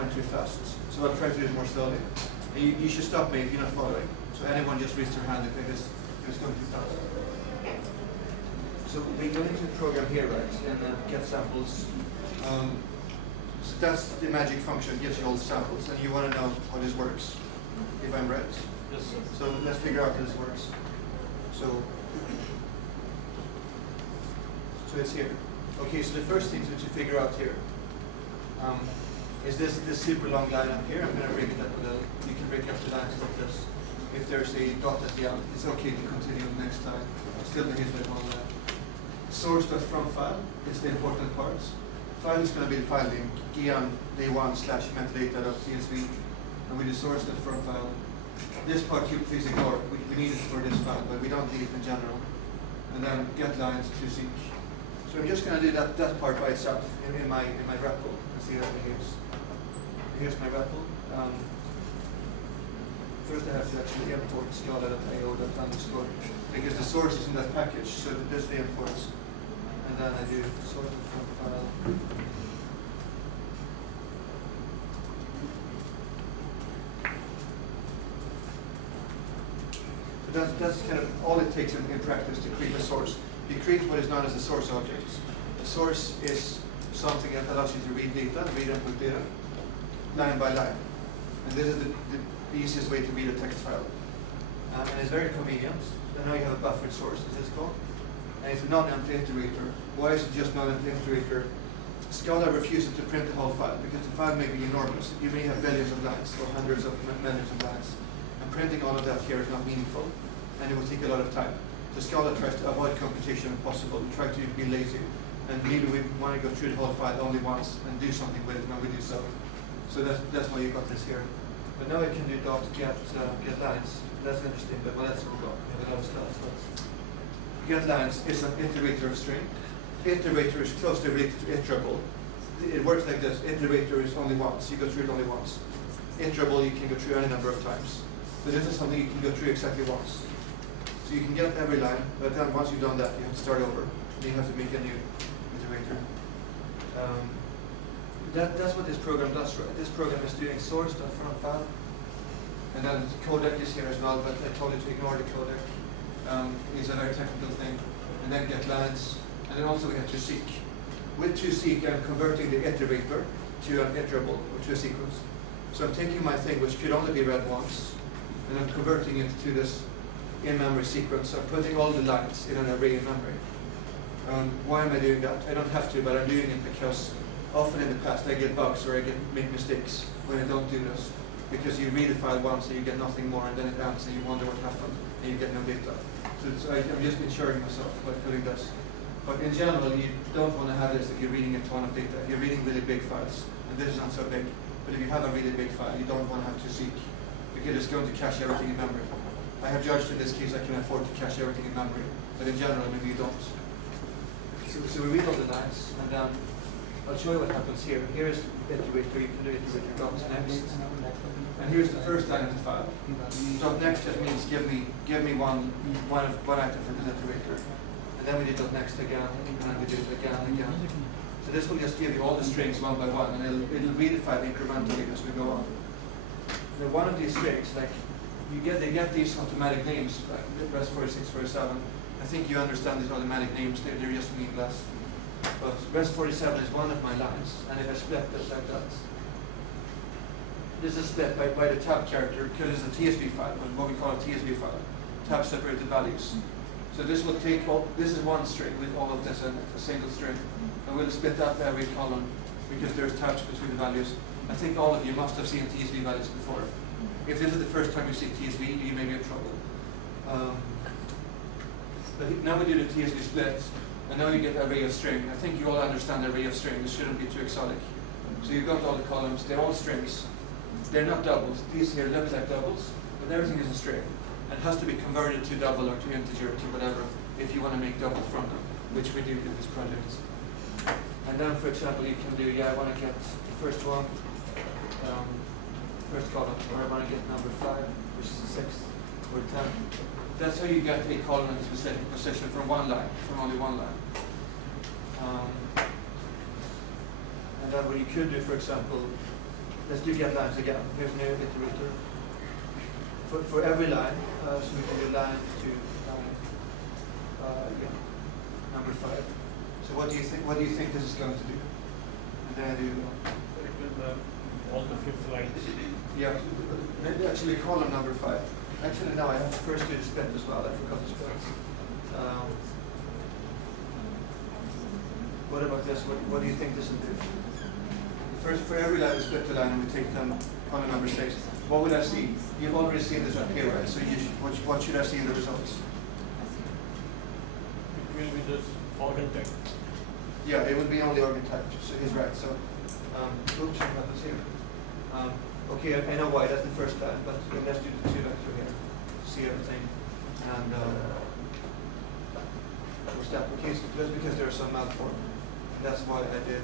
went too fast. So I'll try to do it more slowly. And you should stop me if you're not following. So anyone just raise their hand if it's going too fast. So we go into the program here, right, and then get samples. So that's the magic function, gives you all the samples, and you want to know how this works, if I'm right. Yes, sir. So let's figure out how this works. So it's here. Okay, so the first thing to figure out here is this super long line up here. I'm going to break it up a little. You can break up the lines like this. If there's a dot at the end, it's okay to continue next time. Still there is one line. Source.from file is the important part. File is going to be the file name, gian day1/metadata.csv, and we do source.from file. This part you please ignore. We need it for this file, but we don't need it in general. And then get lines to seek. So I'm just going to do that part by itself in my REPL and see how it behaves. Here's my REPL. First I have to actually import scala.io.underscore because the source is in that package, so this is the imports. And then I do source.from file. So that's kind of all it takes in practice to create a source. You create what is known as a source object. A source is something that allows you to read data, read input data, line by line. And this is the easiest way to read a text file. And it's very convenient. And now you have a buffered source, this is called. And it's a non-empty iterator. Why is it just non-empty iterator? Scala refuses to print the whole file because the file may be enormous. You may have billions of lines or hundreds of millions of lines. And printing all of that here is not meaningful, and it will take a lot of time. So Scala tries to avoid computation if possible. We try to be lazy, and maybe we want to go through the whole file only once and do something with it when we do so. So that's why you got this here. But now I can do get lines. That's interesting, but well, let's go. We have a lot of stuff. Get lines is an iterator of string. Iterator is closely related to iterable. It works like this. Iterator is only once. You go through it only once. Iterable you can go through any number of times. So this is something you can go through exactly once. So you can get every line, but then once you've done that, you have to start over. And you have to make a new iterator. That's what this program does, right? This program is doing source.from file. And then the codec is here as well, but I told you to ignore the codec. It's a very technical thing. And then get lines. And then also we have to seek. With to seek, I'm converting the iterator to an iterable, or to a sequence. So I'm taking my thing, which could only be read once, and I'm converting it to this in-memory sequence. So I'm putting all the lines in an array in memory. Why am I doing that? I don't have to, but I'm doing it because often in the past I get bugs or I make mistakes when I don't do this. Because you read a file once and you get nothing more, and then it ends and you wonder what happened, and you get no data. So I'm just ensuring myself by putting this. But in general, you don't want to have this if you're reading a ton of data. If you're reading really big files, and this is not so big, but if you have a really big file, you don't want to have to seek, because it's going to cache everything in memory. I have judged in this case I can afford to cache everything in memory, but in general, maybe you don't. So we read all the lines, and then I'll show you what happens here. Here is iterator, you can do iterator dot next. And here's the first line of the file. Dot next just means give me one item from the iterator. And then we do dot next again, and then we do it again and again. So this will just give you all the strings one by one, and it'll read the file incrementally as we go on. Now one of these strings, like they get these automatic names, like rest 46, 47. I think you understand these automatic names, they're just meaningless. But rest 47 is one of my lines, and if I split this like that, this is split by the tab character, because it's a TSV file, what we call a TSV file, tab separated values. So this will take this is one string with all of this in it, a single string. And we'll split up every column because there's tabs between the values. I think all of you must have seen TSV values before. If this is the first time you see TSV, you may be in trouble. But now we do the TSV split, and now you get array of string. I think you all understand array of string. This shouldn't be too exotic. So you've got all the columns. They're all strings. They're not doubles. These here look like doubles, but everything is a string. And it has to be converted to double or to integer or to whatever if you want to make doubles from them, which we do in this project. And then, for example, you can do, I want to get the first one, first column, or I want to get number 5, which is the 6th, or 10. That's how you get a column in a specific position from one line, from only one line. And then what you could do, for example, let's do get lines again. Here's an iterator. For every line, so we can do line to line, number 5. So what do you think? What do you think this is going to do? And then I do. It will all the 5th lines. Yeah, actually column number 5. Actually, no, I have to first do the split as well. I forgot the split. What about this? What do you think this will do? First, for every line we split the line, we take them column number 6. What would I see? You've already seen this up here, right? So what should I see in the results? It will be this organ type. Yeah, it would be only organ type. So he's right. So, oops, that was here. Okay, I know why. That's the first line, but let's do the 2 vector here. See everything, and what's that? Okay, so that's because there are some malform. That's why I did.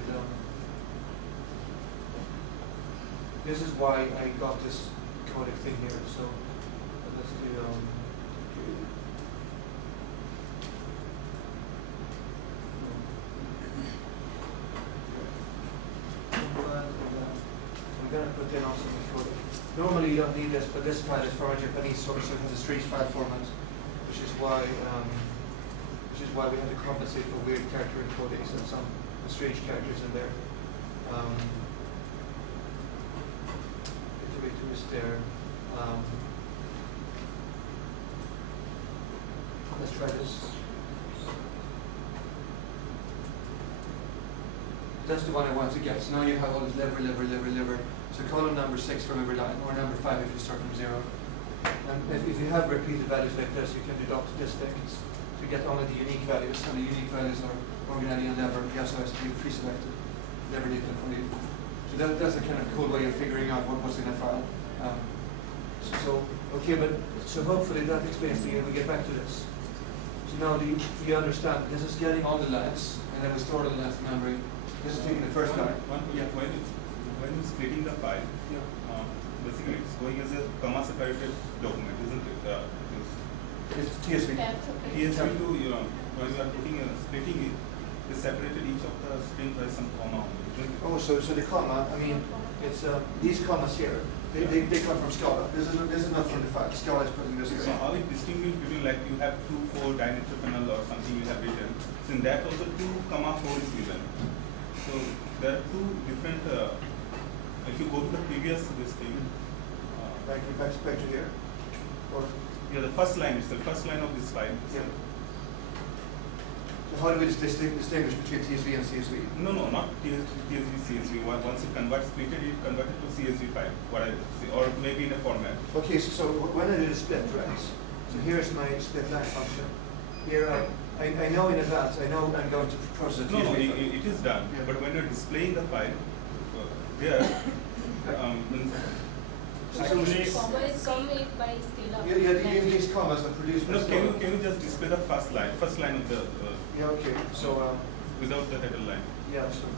This is why I got this codec thing here. So let's do. I'm going to put in also the codec. Normally you don't need this, but this file is from a Japanese source, so it has a strange file format, which is why we had to compensate for weird character encodings and some strange characters in there. Iterator is there. Let's try this. That's the one I want to get. So now you have all this liver. So column number 6 from every line, or number 5 if you start from 0. And if you have repeated values like this, you can deduct distincts to get only the unique values. And the unique values are organelle and liver. Yes, so has to be pre-selected. Never need them for you. So that's a kind of cool way of figuring out what's in a file. Okay, but so hopefully that explains to you. We get back to this. So now do you understand? This is getting all the lines, and then we store all the lines in memory. This is taking the first line. When you're splitting the file, basically it's going as a comma-separated document, isn't it? It's TSV. TSV to, when you are splitting it, they separated each of the strings by some comma. Oh, so the comma, I mean, it's these commas here. They come from Scala. This is not from the file. Scala is putting this here. So how it distinguishes between, like, you have 2,4 dinitrophenol or something you have written. So in that also 2,4 is given. So there are 2 different. If you go to the previous this thing, back to here, or the first line is the first line of this file. Yeah. So how do we distinguish between TSV and CSV? No, not TSV, CSV. Once you split it, you convert it to CSV file, or maybe in a format. Okay, so when I did a split, right? So here's my split line function. Here I know in advance. I know I'm going to process a TSV file. It is done. Yeah. But when you're displaying the file, there. Actually, comma is come by Scala. Yeah, these commas are produced by Scala. Can you just display the first line of the. Yeah, okay. So. Without the header line. Yeah, so.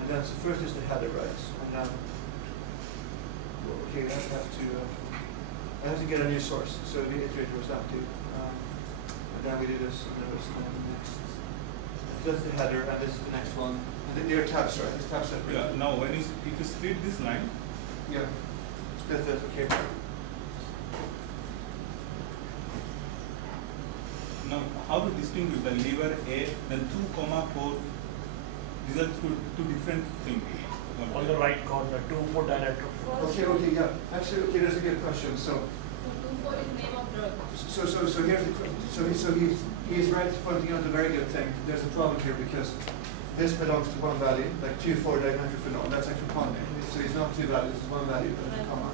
And then, so first is the header, right? And then. Okay, I have to get a new source. So the iterator was empty. And then we do this, and then next. So that's the header, and this is the next one. And there are tabs, right? There's tabs separated. Yeah, now if you split this line. Yeah. Split this, okay. Now, how to distinguish the liver A, then 2,4, these are two different things. On the right corner, 2,4 dinitrophenol. Okay, yeah. Actually, okay, there's a good question. So 2,4 is name of drug. So here's the question. So he's right pointing out a very good thing. There's a problem here because this belongs to one value, like 2,4 dinitrophenol. That's actually one name. So it's not 2 values, it's one value, but it's a comma.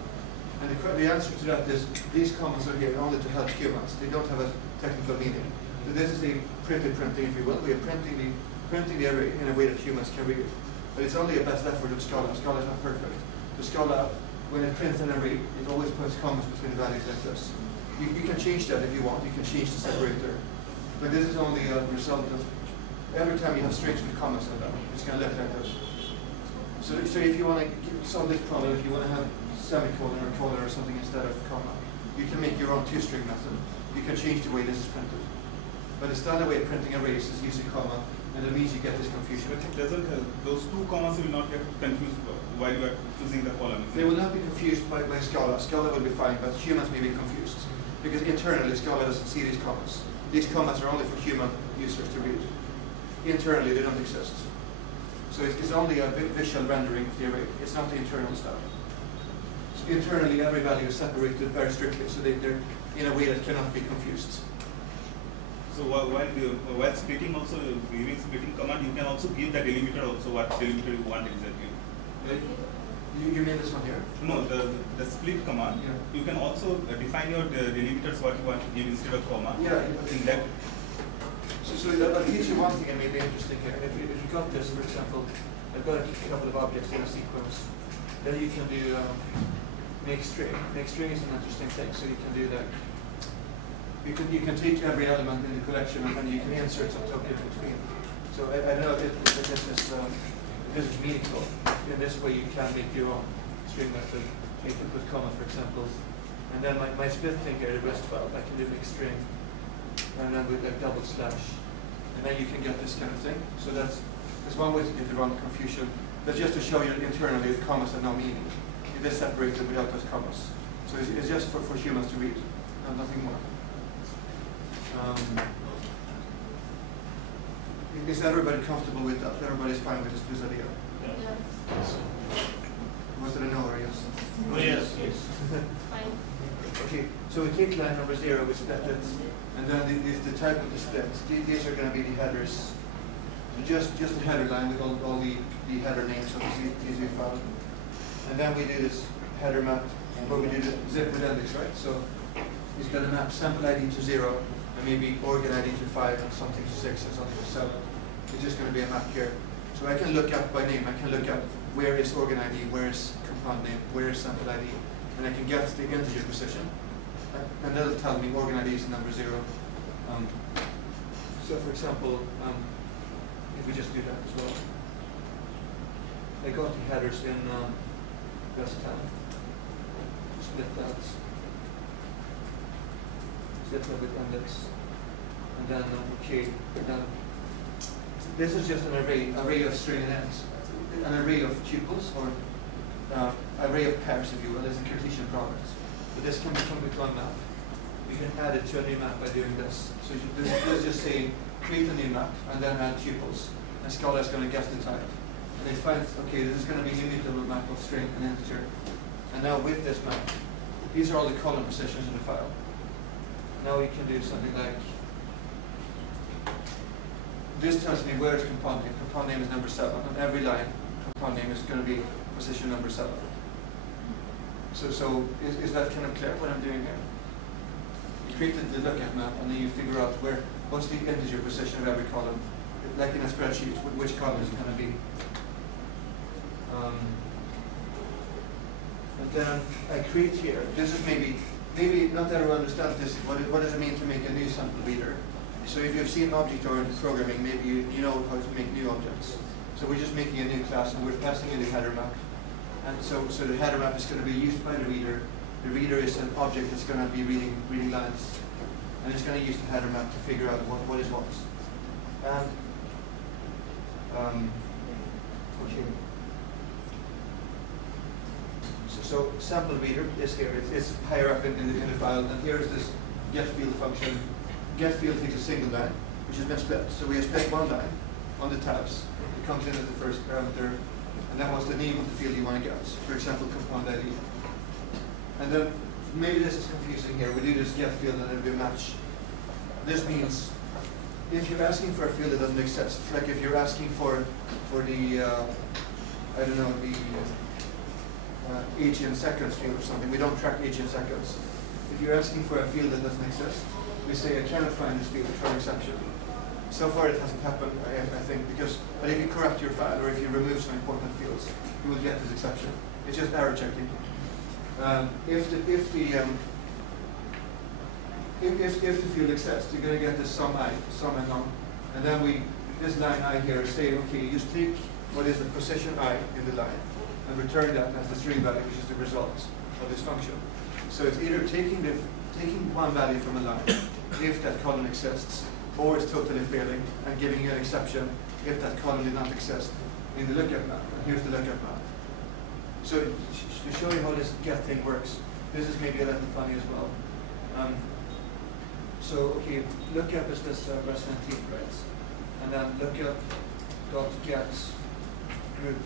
And the answer to that is these commas are here only to help humans. They don't have a technical meaning. So this is a printed printing, if you will. We are printing the array in a way that humans can read it. But it's only a best effort of Scala. Scala is not perfect. So Scala, when it prints an array, it always puts commas between the values like this. You can change that if you want. You can change the separator. But this is only a result of every time you have strings with commas in them, it's going to look like this. So if you want to solve this problem, if you want to have semicolon or colon or something instead of comma, you can make your own 2-string method. You can change the way this is printed. But the standard way of printing arrays is using comma, and it means you get this confusion. But it doesn't, those 2 commas will not get confused while you are choosing the column. They will not be confused by Scala. Scala will be fine, but humans may be confused. Because internally, Scala doesn't see these commas. These commas are only for human users to read. Internally, they don't exist. So it's only a visual rendering of the array. It's not the internal stuff. So internally, every value is separated very strictly, so they're in a way that cannot be confused. So while splitting also, giving splitting command, you can also give the delimiter also what delimiter you want exactly. You mean this one here? No, the split command. Yeah. You can also define your delimiters what you want to give instead of comma. Yeah. In that. So I'll teach you one thing that may be interesting here. If you got this, for example, I've got a couple of objects in a sequence. Then you can do make string. Make string is an interesting thing. So you can do that. You can take every element in the collection and you can insert some token in between. So I know if this is meaningful. In this way, you can make your own string method. You can put comma, for example. And then my split thing here, the rest file, I can do make string. And then with like double slash. And then you can get this kind of thing. So that's one way to get around confusion. That's just to show you internally the commas have no meaning. It is separated without those commas. So it's just for humans to read, nothing more. Is everybody comfortable with that? Everybody's fine with this idea? Yeah. Was it a no or a yes? Oh, yes. Fine. Okay, so we take line number 0, we split it, and then the type of the split. These are going to be the headers. Just the header line with all the header names of the CSV file. And then we do this header map, where we do the zip with index, right? So he's going to map sample ID to 0, and maybe organ ID to 5, and something to 6, and something to 7. It's just going to be a map here. So I can look up by name. I can look up where is organ ID, where is compound name, where is sample ID, and I can get the integer position. And that'll tell me organ ID is number 0. So for example, if we just do that as well. I got the headers in West 10. Split that. Split that with index. And then, okay, then this is just an array of string and ends. An array of tuples, or array of pairs, if you will, as a Cartesian product. But this can become with one map. You can add it to a new map by doing this. So let's just say, create a new map, and then add tuples. And Scala is going to guess the type. And they find, okay, this is going to be an immutable map of string and integer. And now with this map, these are all the column positions in the file. Now we can do something like, this tells me where is compound name. Compound name is number 7. On every line, compound name is going to be position number 7. So is that kind of clear what I'm doing here? You create the lookup map, and then you figure out what's the integer position of every column. Like in a spreadsheet, which column is it going to be? And then I create here. This is maybe not everyone understands this. What does it mean to make a new sample reader? So if you've seen object-oriented programming, maybe you know how to make new objects. So we're just making a new class, and we're passing in the header map. And so the header map is going to be used by the reader. The reader is an object that's going to be reading lines, and it's going to use the header map to figure out what is what. And okay. So sample reader is here. It's higher up in the file, and here is this get field function. Get field takes a single line, which has been split. So we have split one line on the tabs. It comes in as the first parameter, and then what's the name of the field you want to get? For example, compound ID. And then maybe this is confusing here. We do this get field and then we match. This means if you're asking for a field that doesn't exist, like if you're asking for the I don't know, the age in seconds field or something, we don't track age in seconds. If you're asking for a field that doesn't exist, we say I cannot find this field, try exception. So far it hasn't happened, I think, but if you corrupt your file or if you remove some important fields, you will get this exception. It's just error checking. If the field exists, you're going to get this sum I, sum and none, and then this line I here say, okay, you just take what is the position I in the line and return that as the string value, which is the result of this function. So it's either taking one value from a line if that column exists, or it's totally failing and giving you an exception if that column did not exist in the lookup map. And here's the lookup map. So to show you how this get thing works, this is maybe a little funny as well. So okay, look up as this resident team, right? And then look up dot get group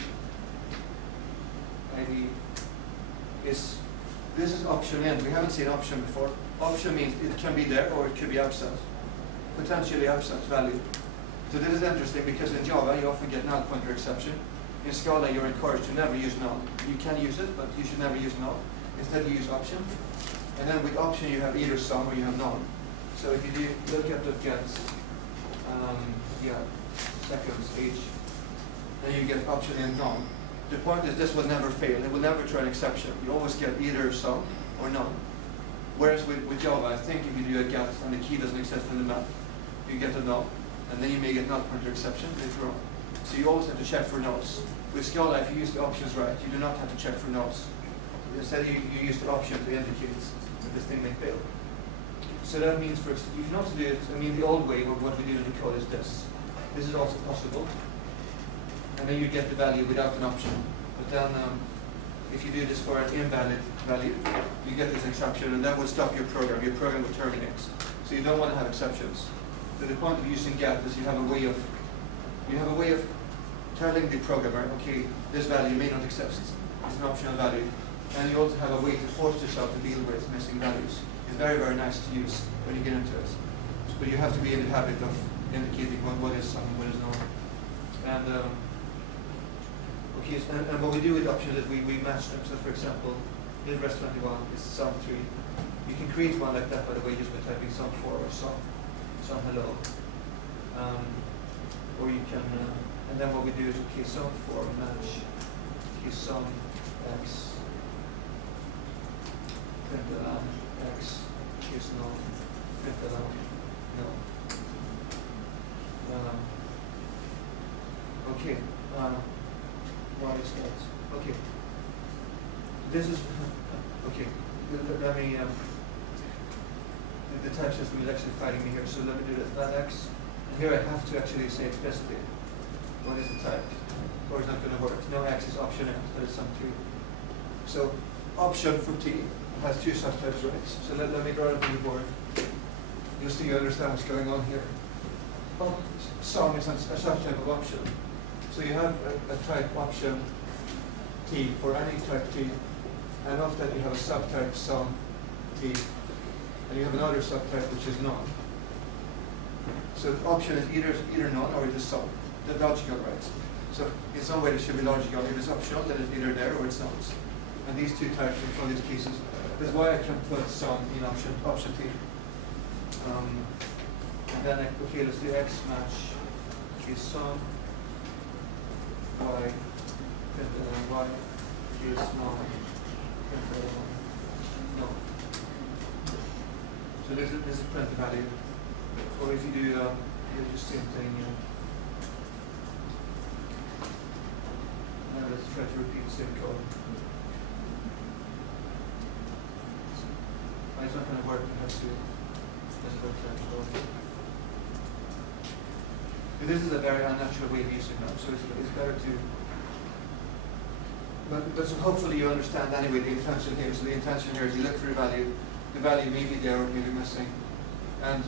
ID. This is option in. We haven't seen option before. Option means it can be there or it could be absent, potentially absent value. So this is interesting because in Java you often get null pointer exception. In Scala you're encouraged to never use null. You can use it, but you should never use null. Instead you use option. And then with option you have either some or you have none. So if you do look at the get seconds each, then you get option in none. The point is this will never fail. It will never throw an exception. You always get either some or none. Whereas with Java, I think if you do a get and the key doesn't exist in the map, you get a null, and then you may get null pointer exception later on. So you always have to check for nulls. With Scala, if you use the options right, you do not have to check for nulls. Instead, you use the option to indicate that this thing may fail. So that means, you can also do it, the old way, what we do in the code is this. This is also possible. And then you get the value without an option. But then, if you do this for an invalid value, you get this exception, and that will stop your program. Your program will terminate. So you don't want to have exceptions. So the point of using get is you have a way of telling the programmer, okay, this value may not exist. It's an optional value. And you also have a way to force yourself to deal with missing values. It's very, very nice to use when you get into it. But you have to be in the habit of indicating what is some and what is not. And and what we do with options is we match them. So for example, in rest 21 is sum 3. You can create one like that, by the way, just by typing sum 4 or sum hello. Or you can, and then what we do is, okay, sum 4 match, okay, sum x, println x, is no, println no. Okay, why is that? Okay, this is, okay, let me, the type system is actually fighting me here, so let me do this, that x, and here I have to actually say explicitly, what is the type, or it's not going to work. No, x is option n, that is sum 3. So, option for t has two subtypes, right? So let me draw it on the board, just so you understand what's going on here. Sum is a subtype of option. So you have a type option t for any type t, and of that you have a subtype sum t, and you have another subtype which is none. So the option is either none or it is sum. The logical, right? So in some way it should be logical. If it's optional, then it's either there or it's not. And these two types for these cases. That's why I can put sum in option t. And then okay, let's do x match is sum y println y is none println no. So this is print the value. Or if you do the same thing. Now let's try to repeat the same code. It's not going to work. We have to. This is a very unnatural way of using them, so it's better to. But so hopefully you understand anyway the intention here. So the intention here is you look for a value. The value may be there or may be missing, and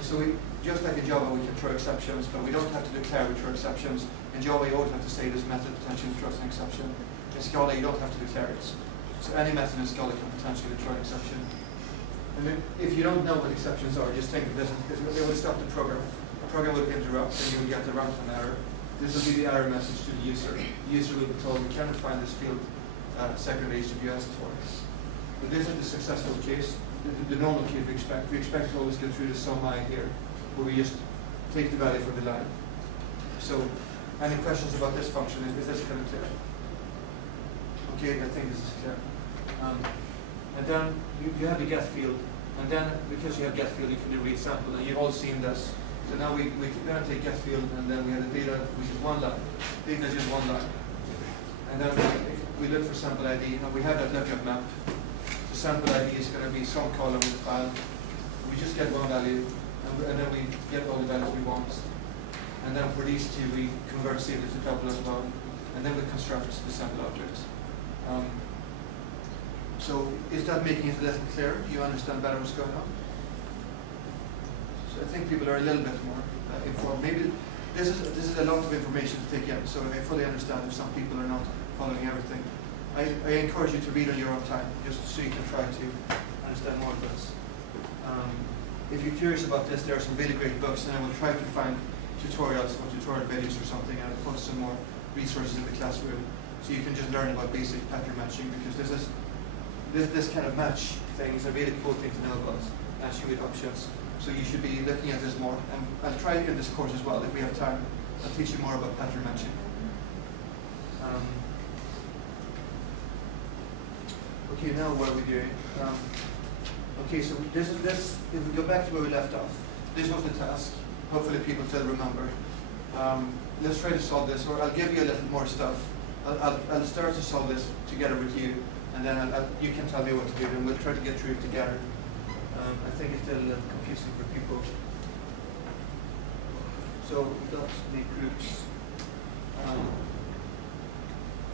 so we just like in Java we can throw exceptions, but we don't have to declare we throw exceptions. In Java you always have to say this method potentially throws an exception. In Scala you don't have to declare it. So any method in Scala can potentially throw an exception. And if you don't know what exceptions are, just think of this. It will stop the program. The program will interrupt, and you will get the runtime error. This will be the error message to the user. The user will be told, we cannot find this field second age that you asked for. But this is the successful case, the normal case we expect. We expect to always get through the sum I here, where we just take the value from the line. So, any questions about this function? Is this kind of clear? Okay, I think this is clear. And then you have the get field, and then because you have get field, you can do read sample, and you've all seen this. So now we then take get field, and then we have the data, which is one line. Data is just one line. And then we look for sample ID, and we have that lookup map. The sample ID is going to be some column in the file. We just get one value, and then we get all the values we want. And then for these two, we convert zeta to double as well, and then we construct the sample object. So is that making it a little clearer? Do you understand better what's going on? So I think people are a little bit more informed. Maybe this is a lot of information to take in, so I fully understand if some people are not following everything. I encourage you to read on your own time, just so you can try to understand more of this. If you're curious about this, there are some really great books, and I will try to find tutorials or tutorial videos or something, and I'll post some more resources in the classroom, so you can just learn about basic pattern matching, because this kind of match thing is a really cool thing to know about, matching with options. So you should be looking at this more, and I'll try it in this course as well. If we have time, I'll teach you more about pattern matching. Okay, now what are we doing? Okay, so this, if we go back to where we left off, this was the task. Hopefully people still remember. Let's try to solve this, or I'll give you a little more stuff. I'll start to solve this together with you, and then you can tell me what to do, and we'll try to get through it together. I think it's still a little confusing for people. So we got the groups.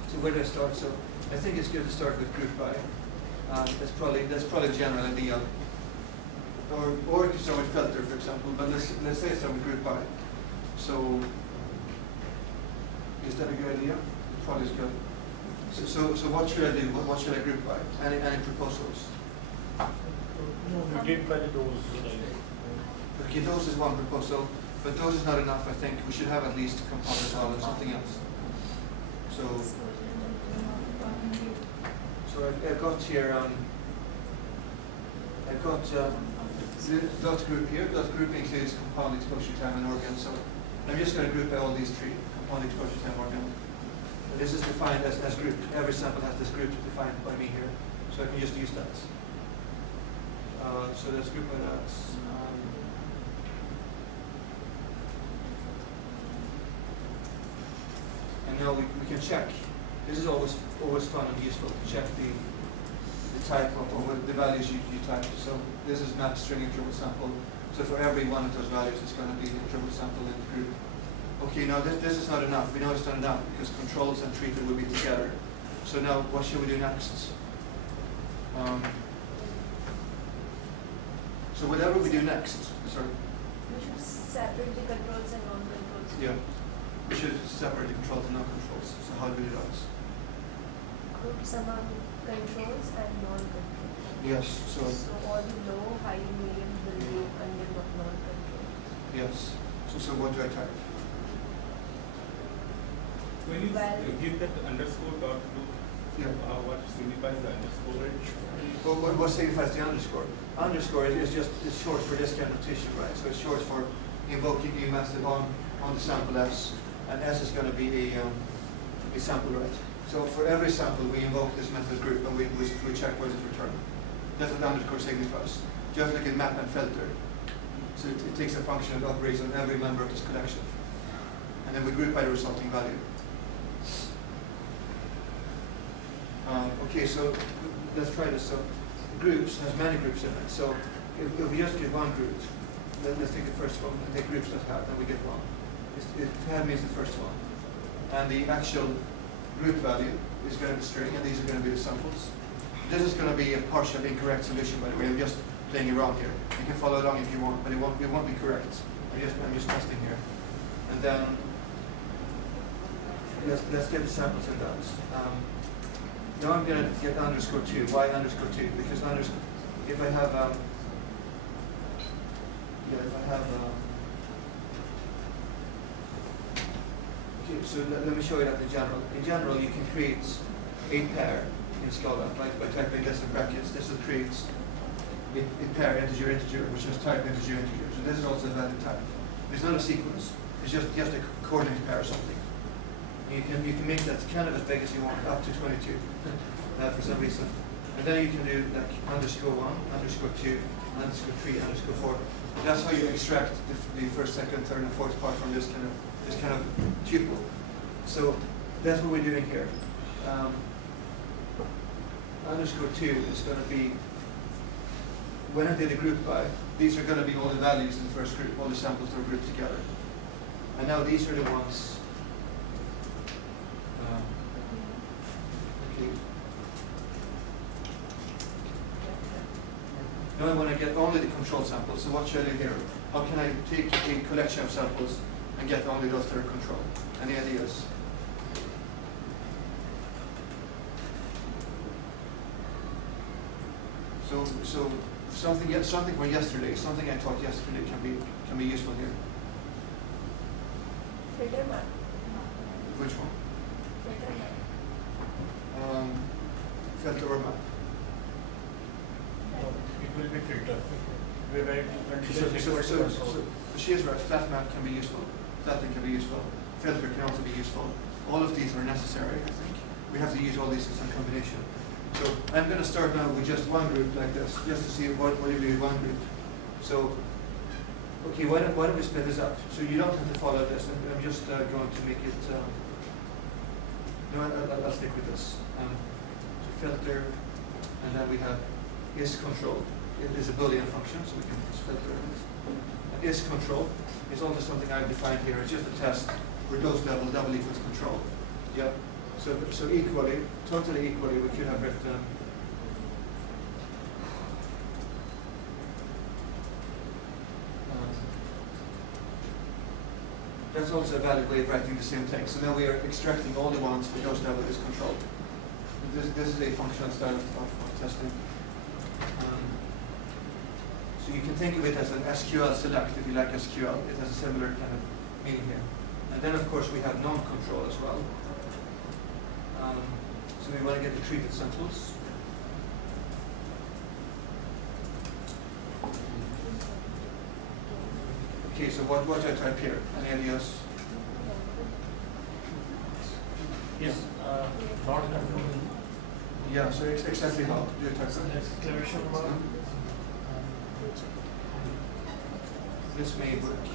So where do I start? So I think it's good to start with group by. That's probably the general idea. Or you can start with filter, for example. But let's say start with group by. So is that a good idea? It probably is good. So what should I do? What should I group by? Any proposals? No, we did by the dose. Okay, dose is one proposal, but dose is not enough. I think we should have at least compound as well and something else. So I've got here. I've got dot group here. Dot group includes compound exposure time and organ. So I'm just going to group by all these three: compound exposure time, organ. And this is defined as group. Every sample has this group defined by me here, so I can just use that. So let's group by that. And now we can check. This is always fun and useful to check the type of the values you type. So this is map string interval sample. So for every one of those values, it's going to be an interval sample in the group. Okay, now this is not enough. We know it's not enough because controls and treated will be together. So now what should we do next? So whatever we do next, sorry. We should separate the controls and non-controls. Yeah. We should separate the controls and non-controls. So how do we do that? Groups among controls and non-controls. Yes. So all the low, high, medium will be under non-control. yes. So what do I type? When you give that underscore dot group, what signifies the underscore? Well, what signifies the underscore? Underscore is short for this kind of tissue, right? So it's short for invoking new method on the sample S, and S is going to be a sample right. So for every sample, we invoke this method group, and we check what it returns. That's what the underscore signifies. Just like in map and filter. So it takes a function that operates on every member of this collection, and then we group by the resulting value. Okay, so let's try this. So groups has many groups in it. So if we just get one group, let's take the first one and take groups that have, then we get one. It means the first one. And the actual group value is going to be string, and these are going to be the samples. This is going to be a partial incorrect solution, by the way. I'm just playing around here. You can follow along if you want, but it won't be correct. I'm just testing here. And then let's get the samples in that. Now I'm going to get underscore 2. Why underscore 2? Because if I have okay, so let me show you that in general. In general, you can create a pair in Scala, right? By typing this in brackets, this will create a pair integer, which is type integer. So this is also a valid type. It's not a sequence. It's just a coordinate pair or something. You can make that kind of as big as you want, up to 22, for some reason. And then you can do like underscore 1, underscore 2, underscore 3, underscore 4. That's how you extract the first, second, third, and fourth part from this kind of tuple. So that's what we're doing here. Underscore 2 is going to be, when I did a group by, these are going to be all the values in the first group, all the samples that are grouped together. And now these are the ones. Okay. Now I want to get only the control samples. So what should I do here? How can I take a collection of samples and get only those that are controlled? Any ideas? So something from yesterday, something I taught yesterday can be useful here. Filter map. Which one? Filter map. Filter or map. It will be filtered. Where conditions equal to the source. So she is right. Flat map can be useful. Flattening can be useful. Filter can also be useful. All of these are necessary, I think. We have to use all these in some combination. So I'm going to start now with just one group like this, just to see what you do with one group. So, okay, why don't we split this up? So you don't have to follow this. I'm just going to make it. No, I'll stick with this. So filter, and then we have is control. It is a Boolean function, so we can just filter it. And is control is also something I've defined here. It's just a test where dose level double equals control. Yep. So equally, totally equally, we could have written that's also a valid way of writing the same thing. So now we are extracting all the ones where dose level is controlled. This is a functional style of testing. So you can think of it as an SQL select if you like SQL. It has a similar kind of meaning here. And then of course we have non-control as well. So we want to get the treated samples. Okay, so what do I type here? Any ideas? Yes, not control. Yeah, so exactly how do you type that? Exclamation mark. This may work.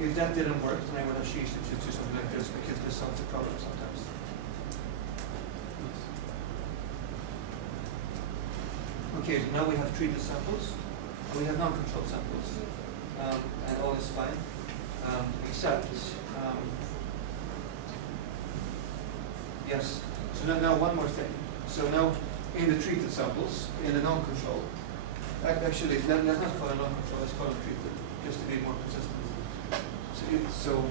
If that didn't work, then I would have changed it to something like this because this solves the problem sometimes. Okay, so now we have treated samples, and we have non-controlled samples, and all is fine, except, yes, so now one more thing. So now, in the treated samples, in the non-control, actually, let's not call it non-control, let's call it treated, just to be more consistent. So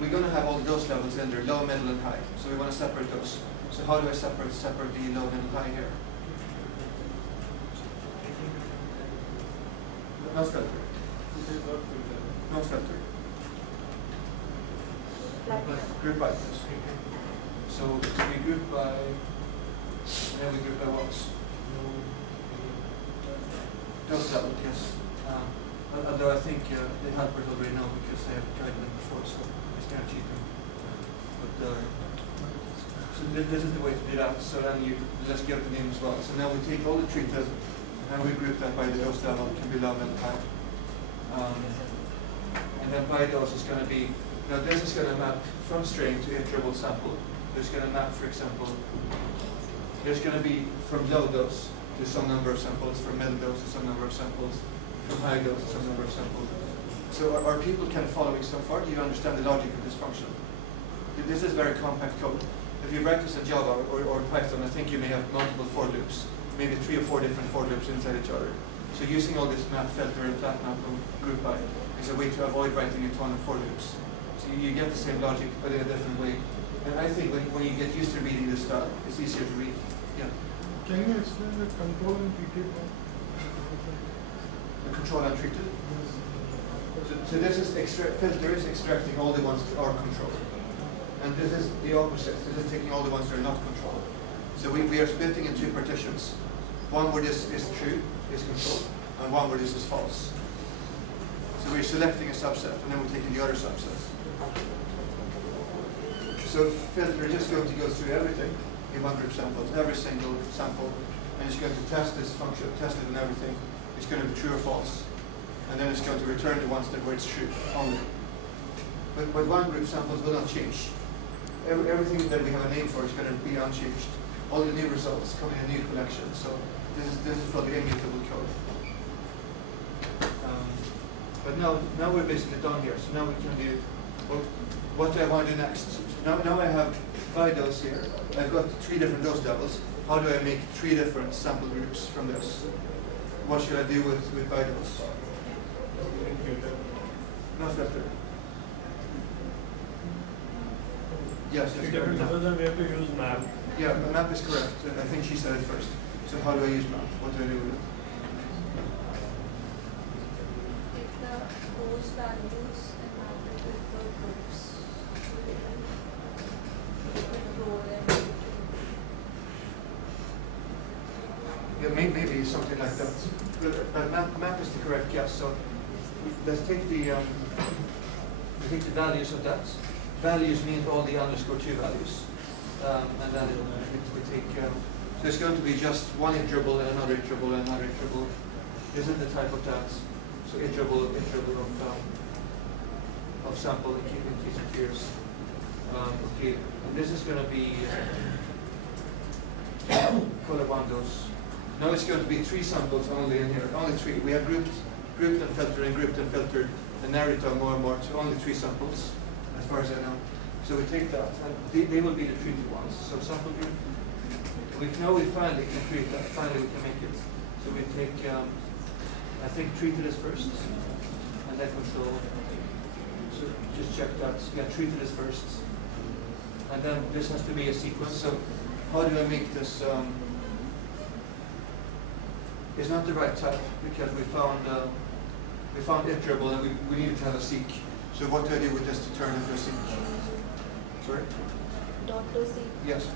we're going to have all those levels in there, low, middle, and high. So we want to separate those. So how do I separate the low, middle, high here? Not filter. Not filter. Group by this. So we group by, and then we group by what? Dose level, yes. Although I think the helpers already know because they have guided them before, so it's kind of cheating. But so this is the way to do that. So then let's give the name as well. So now we take all the treated, and we group that by the dose level. It can be low, middle, high. And then by dose is going to be, now this is going to map from strain to interval sample. There's going to map, for example, there's going to be from low dose to some number of samples, from middle dose to some number of samples, from high dose to some number of samples. So are people kind of following so far? Do you understand the logic of this function? This is very compact code. If you write this in Java or Python, I think you may have multiple for loops, maybe 3 or 4 different for loops inside each other. So using all this map filter and flat map and group by is a way to avoid writing a ton of for loops. So you get the same logic, but in a different way. And I think when you get used to reading this style, it's easier to read. Yeah. Can you explain the control and treated one? The control and treated? So this is filter is extracting all the ones that are controlled. And this is the opposite. This is taking all the ones that are not controlled. So we are splitting in 2 partitions. One where this is true, is controlled, and one where this is false. So we're selecting a subset, and then we're taking the other subset. So filter is just going to go through everything in one group samples, every single sample, and it's going to test this function, test it on everything. It's going to be true or false. And then it's going to return the ones that where it's true only. But one group samples will not change. Everything that we have a name for is going to be unchanged. All the new results come in a new collection. So this is for the immutable code. But now we're basically done here. So now we can do what do I want to do next? Now I have 5 dose here. I've got 3 different dose levels. How do I make 3 different sample groups from this? what should I do with vitals? No filter. Yes, If yes, you correct. Professor, we have to use map. Yeah, the map is correct. I think she said it first. So how do I use map? What do I do with it? Take those values and map it with the groups. Control and Yeah, maybe something like that. But map is the correct guess. So let's take the values of that. Values mean all the _2 values, and then we take. So it's going to be just one iterable and another iterable and another iterable. This is the type of that. So iterable of sample in case of tiers. Okay, and this is going to be color one dose. Now it's going to be 3 samples only in here, only 3. We have grouped and filtered, and narrowed down more and more to only 3 samples, as far as I know. So we take that, and they will be the treated ones. So sample group. Now we finally can create that. Finally we can make it. So we take, I think treated as first, and then control. So just check that. Yeah, treated as first, and then this has to be a sequence. So how do I make this? It's not the right type because we found iterable and we needed to have a seek. So what do I do with this to turn into a seek? Sorry? dot to seek. Yes.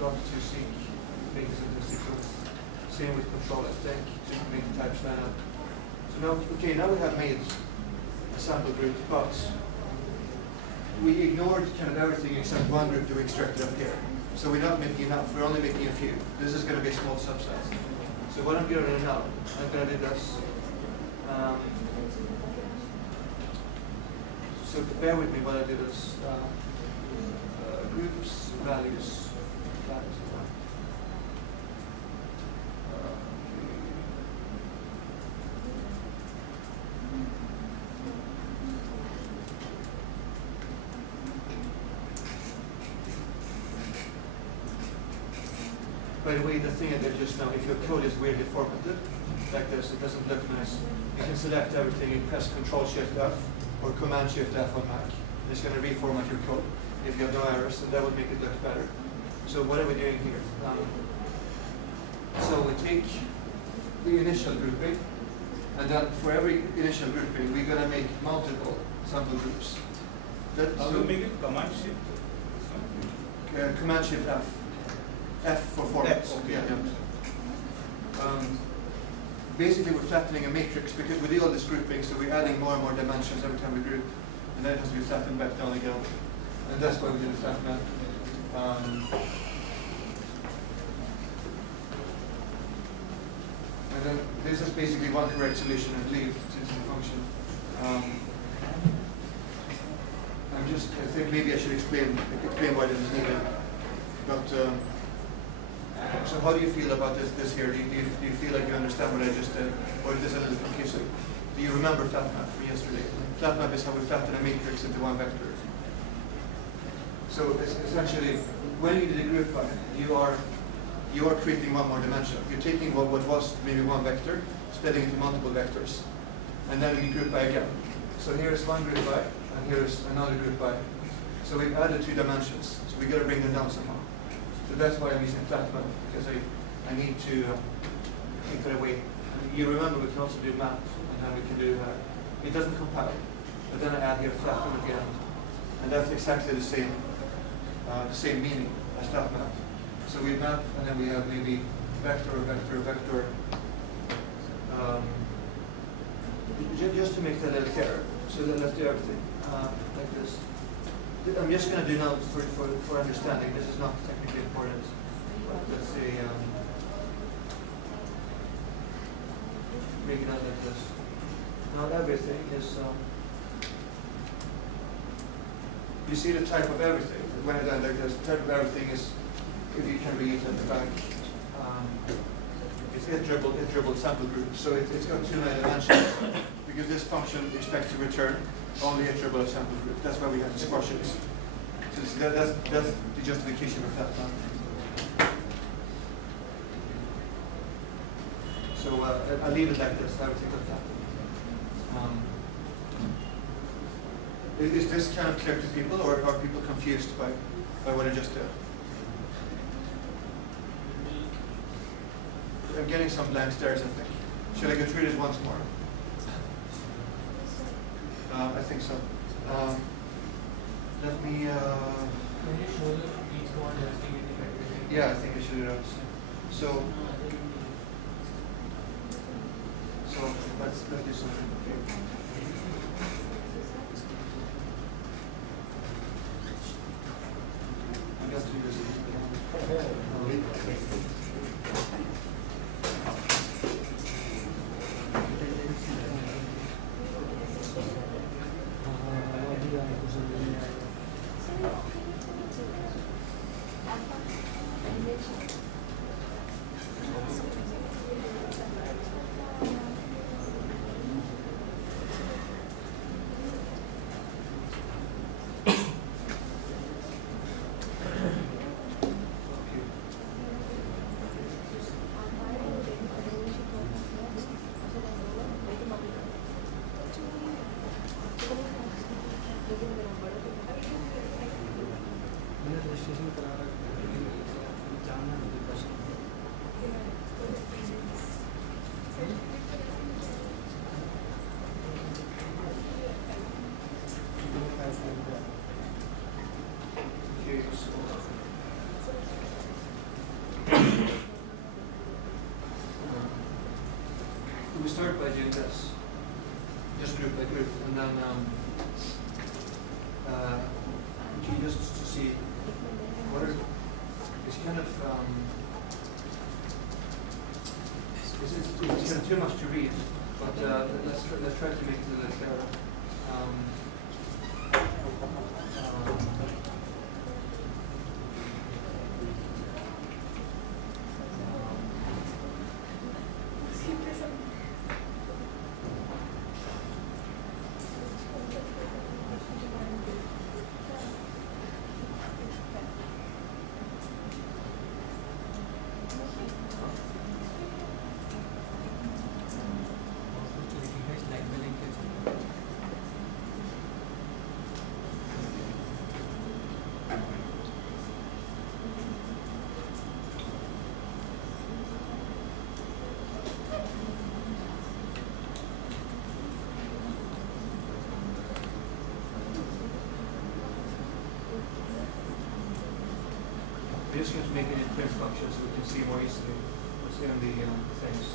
Dot to seek make this into a sequence. Same with control, I think, to make the types line up. So now, okay, now we have made a sample group, but we ignored kind of everything except one group that we extracted up here. So we're not making enough, we're only making a few. This is going to be a small subset. So what I'm going to do now, I'm going to do this. So bear with me while I do this. Groups, values. By the way, the thing I did just now, if your code is weirdly formatted, like this, it doesn't look nice. You can select everything, you press Control-Shift-F or Command-Shift-F on Mac. It's going to reformat your code if you have no errors, and that would make it look better. So what are we doing here? So we take the initial grouping, and then for every initial grouping, we're going to make multiple sample groups. How do you make it Command-Shift? Command-Shift-F. F for format. Okay. Yeah. Basically, we're flattening a matrix because we do all this grouping, so we're adding more and more dimensions every time we group, and then it has to be flattened back down again. And that's why we do the flat map. And then this is basically one correct solution, I believe, to the function. I think maybe I should explain why this is needed. But so how do you feel about this here? Do you feel like you understand what I just did? Or is this a little confusing? Do you remember flat map from yesterday? Flat map is how we flatten a matrix into one vector. So essentially, when you do the group by, you are creating one more dimension. You're taking what was maybe one vector, splitting it into multiple vectors, and then you group by again. So here's one group by, and here's another group by. So we've added 2 dimensions. So we got to bring them down somehow. So that's why I'm using flat map, because I need to take it away. And you remember we can also do map, and then we can do it doesn't compile, but then I add here flat map again, and that's exactly the same meaning as flat map. So we map, and then we have maybe vector, vector, vector. Just to make that a little clearer. So then let's do everything like this. I'm just going to do now for understanding. This is not technically important. But let's say make it out like this. Now everything is. You see the type of everything. When I done like this, the type of everything is, if you can read at the back, it's iterable sample group. So it's got 2 dimensions because this function expects to return only iterable sample group. That's why we have to squash it. So that's the justification for flat map. So I'll leave it like this. I would think of that. Is this kind of clear to people, or are people confused by what I just did? I'm getting some blank stares, I think. Should I go through this once more? I think so. Let me. Can you show the each one investigating activity? Yeah, I think I should do that. So let's do something. Okay. I got to do this. We start by doing this, just group by group, and then just to see what are it's kind of it's kind of too much to read, but let's try to make it a little clearer. We're just going to make it in print function so we can see more easily what's in the things.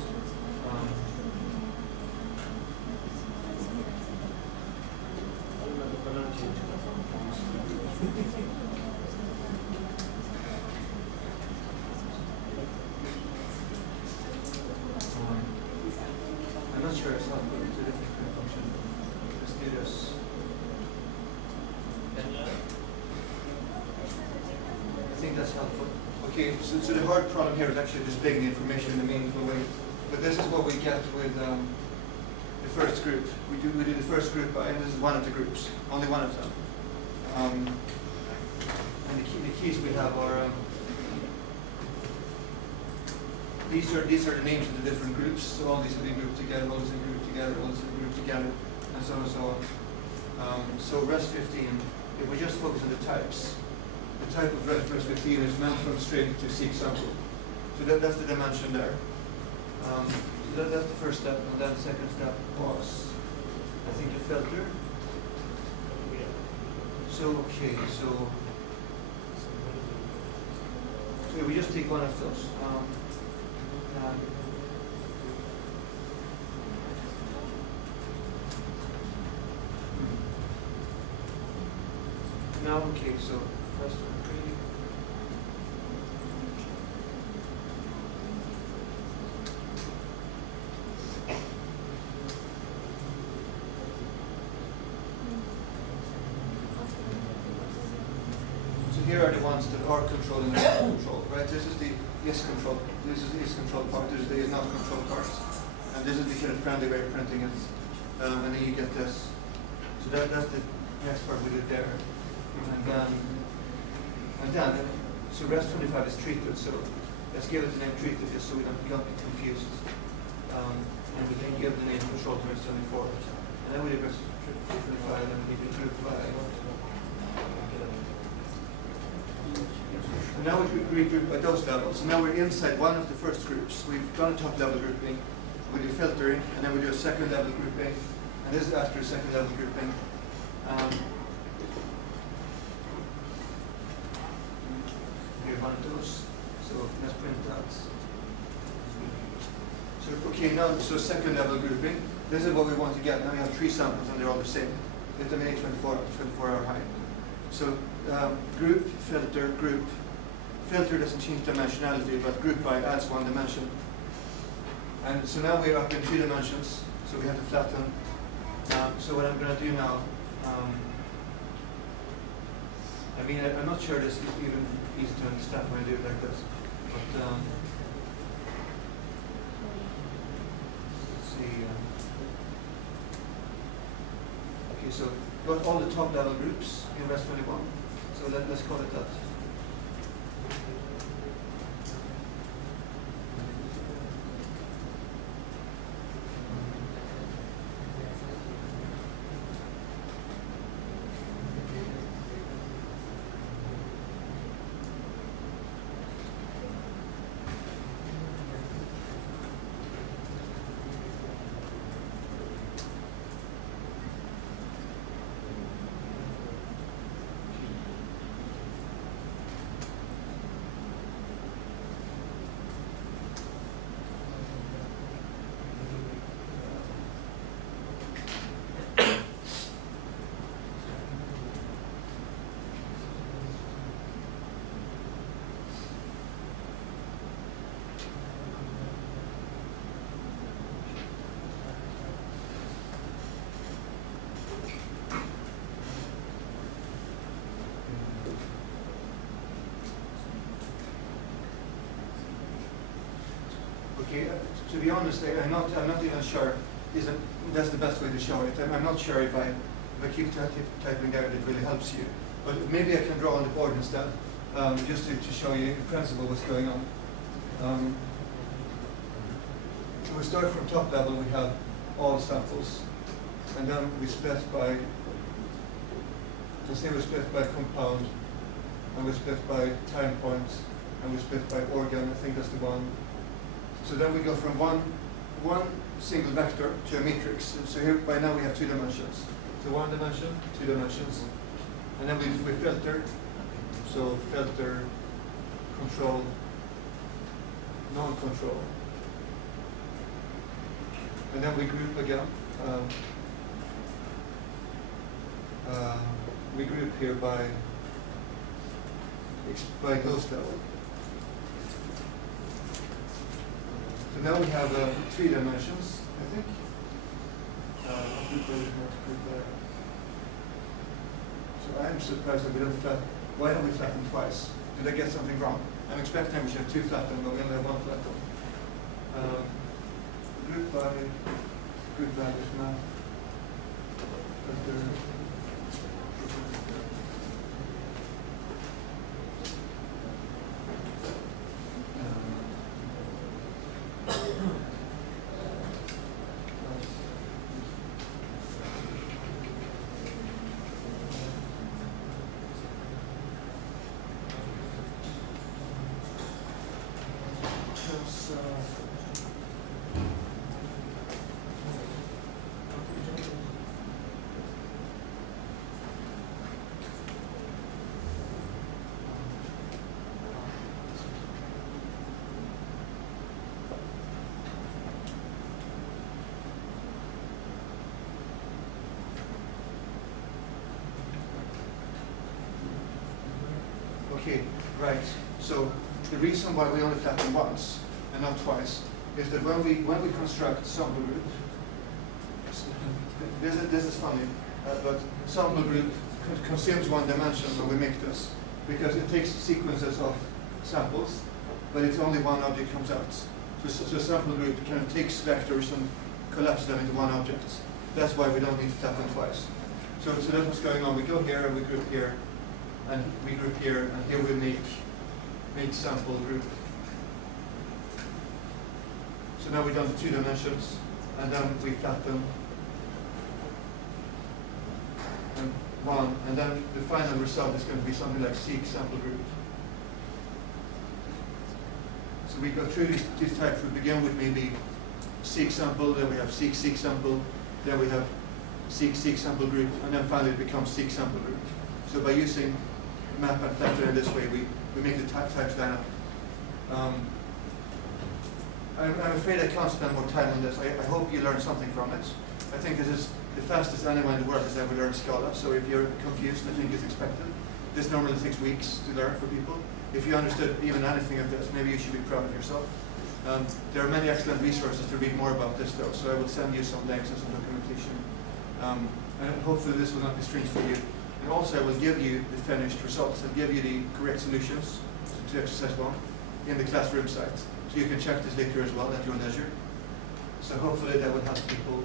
I'm not sure it's not put into a different print function. Let's do this. I think that's helpful. Okay, so the hard problem here is actually displaying the information in a meaningful way. But this is what we get with the first group. We do the first group, and this is one of the groups, only one of them. And the keys we have are these are the names of the different groups. So all these have been grouped together, all these have been grouped together, all these have been grouped together, and so on and so on. So rest 15. If we just focus on the types. The type of reference 15 is meant from string to seek sample. So that's the dimension there. So that's the first step, and then the second step was, I think, the filter. So, okay, so we just take one of those. Now, okay, so first one. Here are the ones that are controlled and not controlled, right? This is the is control. This is the is control part. This is the is not control part, and this is the kind of friendly way of printing it. And then you get this. So that's the next part we did there, and then so rest 25 is treated. So let's give it the name treated just so we don't get confused. and we can give the name control to X24. And then we do X25, and we do group by. And now we regroup by those levels. So now we're inside one of the first groups. We've done a top level grouping, we do filtering, and then we do a second level grouping. And this is after a second level grouping. Here's one of those. So let's print that. So okay, now so second level grouping. This is what we want to get. Now we have 3 samples and they're all the same. Get them in 24-hour high. So group, filter, group. Filter doesn't change dimensionality, but group by adds 1 dimension. And so now we're up in 2 dimensions. So we have to flatten. So what I'm going to do now, I mean, I'm not sure this is even easy to understand when I do it like this. But let's see. Okay, so got all the top level groups in Rest 21. So let's call it that. Okay, to be honest, I'm not even sure that's the best way to show it. I'm not sure if I keep typing down it really helps you. But maybe I can draw on the board instead, just to show you in principle what's going on. So we start from top level, we have all samples. And then we split by, we split by compound, and we split by time points, and we split by organ. I think that's the one. So then we go from one single vector to a matrix. So here, by now, we have 2 dimensions. So 1 dimension, 2 dimensions. And then we filter. So filter, control, non-control. And then we group again. We group here by dose level. So now we have 3 dimensions, I think. So I'm surprised that we don't flatten. Why don't we flatten twice? Did I get something wrong? I'm expecting we should have 2 flatten, but we only have 1 flatten. Group values now. Okay, right. So the reason why we only flatten once and not twice is that when we construct sample group, this is funny, but sample group consumes 1 dimension when we make this, because it takes sequences of samples, but it's only 1 object comes out. So sample group kind of takes vectors and collapses them into 1 object. That's why we don't need to flatten twice. So that's what's going on. We go here and we group here, and we group here, and here we make sample group. So now we've done the 2 dimensions, and then we plot them. And 1, and then the final result is going to be something like seek sample group. So we go through these types. We begin with maybe seek sample, then we have seek sample, then we have seek sample group, and then finally it becomes seek sample group. So by using map and flatter in this way, we make the types line up. I'm afraid I can't spend more time on this. I hope you learned something from it. I think this is the fastest anyone in the world has ever learned Scala, so if you're confused, I think it's expected. This normally takes weeks to learn for people. If you understood even anything of this, maybe you should be proud of yourself. There are many excellent resources to read more about this though, so I will send you some links and some documentation. And hopefully this will not be strange for you. And also I will give you the finished results. I'll give you the correct solutions to exercise 1 in the classroom site. So you can check this later as well at your leisure. So hopefully that will help people.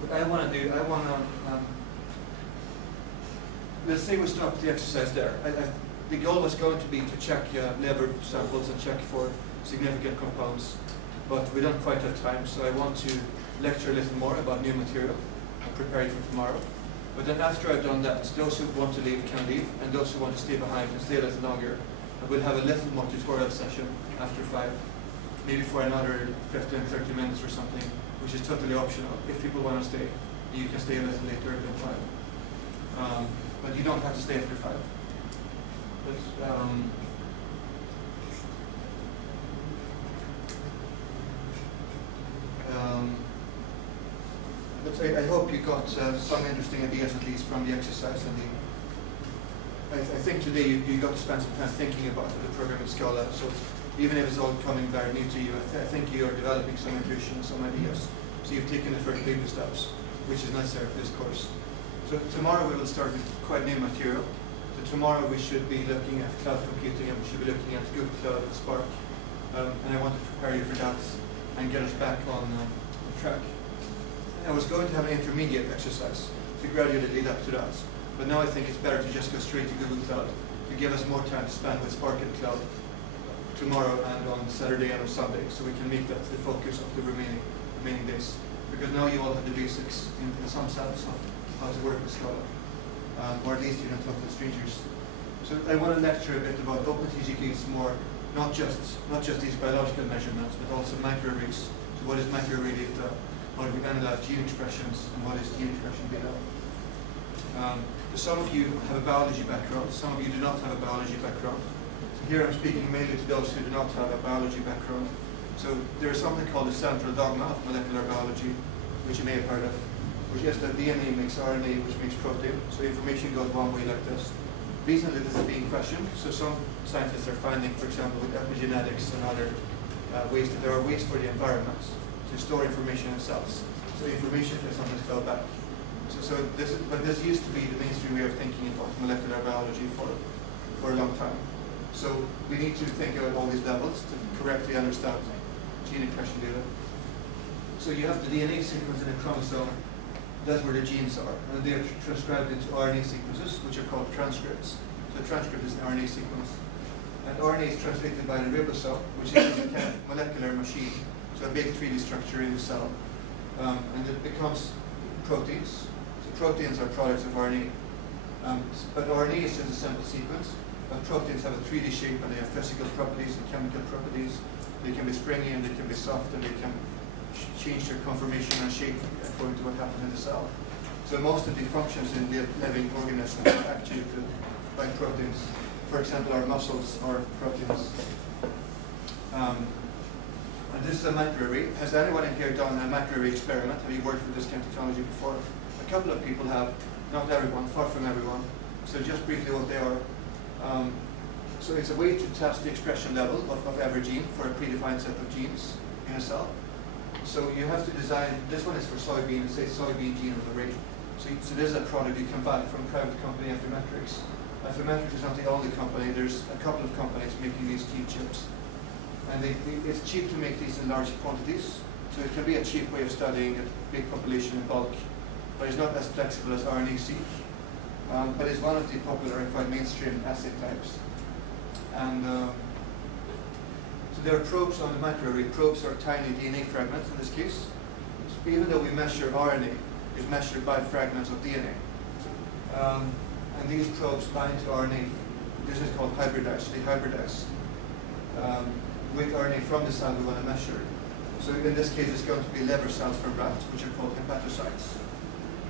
What I want to do, let's say we stop the exercise there. The goal was going to be to check liver samples and check for significant compounds, but we don't quite have time, so I want to lecture a little more about new material and prepare you for tomorrow. But then after I've done that, those who want to leave can leave, and those who want to stay behind can stay a little longer. And we'll have a little more tutorial session after 5, maybe for another 15, 30 minutes or something, which is totally optional. If people want to stay, you can stay a little later than 5. But you don't have to stay after 5. But I hope you got some interesting ideas at least from the exercise. And I think today you got to spend some time thinking about the program in Scala. So even if it's all coming very new to you, I think you are developing some intuition, some ideas. So you've taken the first baby steps, which is necessary for this course. So tomorrow we will start with quite new material. So tomorrow we should be looking at cloud computing, and we should be looking at Google Cloud and Spark. And I want to prepare you for that and get us back on track. I was going to have an intermediate exercise to gradually lead up to that. But now I think it's better to just go straight to Google Cloud to give us more time to spend with Spark and Cloud tomorrow and on Saturday and on Sunday, so we can make that the focus of the remaining days. Because now you all have the basics in some sense of how to work with Scala, or at least you're not total strangers. So I want to lecture a bit about OpenTGK's more, not just these biological measurements, but also microarrays. So what is microarray data? How do we analyze gene expressions, and what is gene expression data? Some of you have a biology background, some of you do not have a biology background. So here I'm speaking mainly to those who do not have a biology background. So there is something called the central dogma of molecular biology, which you may have heard of, which is that DNA makes RNA, which makes protein. So information goes one way like this. Recently this is being questioned. So some scientists are finding, for example, with epigenetics and other ways, that there are ways for the environment to store information in cells. So information is sometimes fell back. But this used to be the mainstream way of thinking about molecular biology for a long time. So we need to think about all these levels to correctly understand gene expression data. So you have the DNA sequence in a chromosome. That's where the genes are, and they are transcribed into RNA sequences, which are called transcripts. So the transcript is an RNA sequence, and RNA is translated by the ribosome, which is a kind of molecular machine, so a big 3D structure in the cell, and it becomes proteins. So proteins are products of RNA, but RNA is just a simple sequence. But proteins have a 3D shape, and they have physical properties and chemical properties. They can be springy, and they can be soft, and they can change their conformation and shape according to what happens in the cell. So most of the functions in living organisms are actuated by proteins. For example, our muscles are proteins. And this is a microarray. Has anyone in here done a microarray experiment? Have you worked with this kind of technology before? A couple of people have, not everyone, far from everyone. So just briefly what they are. So it's a way to test the expression level of every gene for a predefined set of genes in a cell. So you have to design, this one is for soybean, it says soybean gene array. So this is a product you can buy from a private company, Affymetrix. Affymetrix is not the only company, there's a couple of companies making these gene chips. And it's cheap to make these in large quantities, so it can be a cheap way of studying a big population in bulk, but it's not as flexible as RNA-seq. But it's one of the popular and quite mainstream assay types. And So there are probes on the microarray. Probes are tiny DNA fragments in this case. So even though we measure RNA, it's measured by fragments of DNA. And these probes bind to RNA. This is called hybridize. They hybridize with RNA from the cell we want to measure. So in this case, it's going to be liver cells from rats, which are called hepatocytes.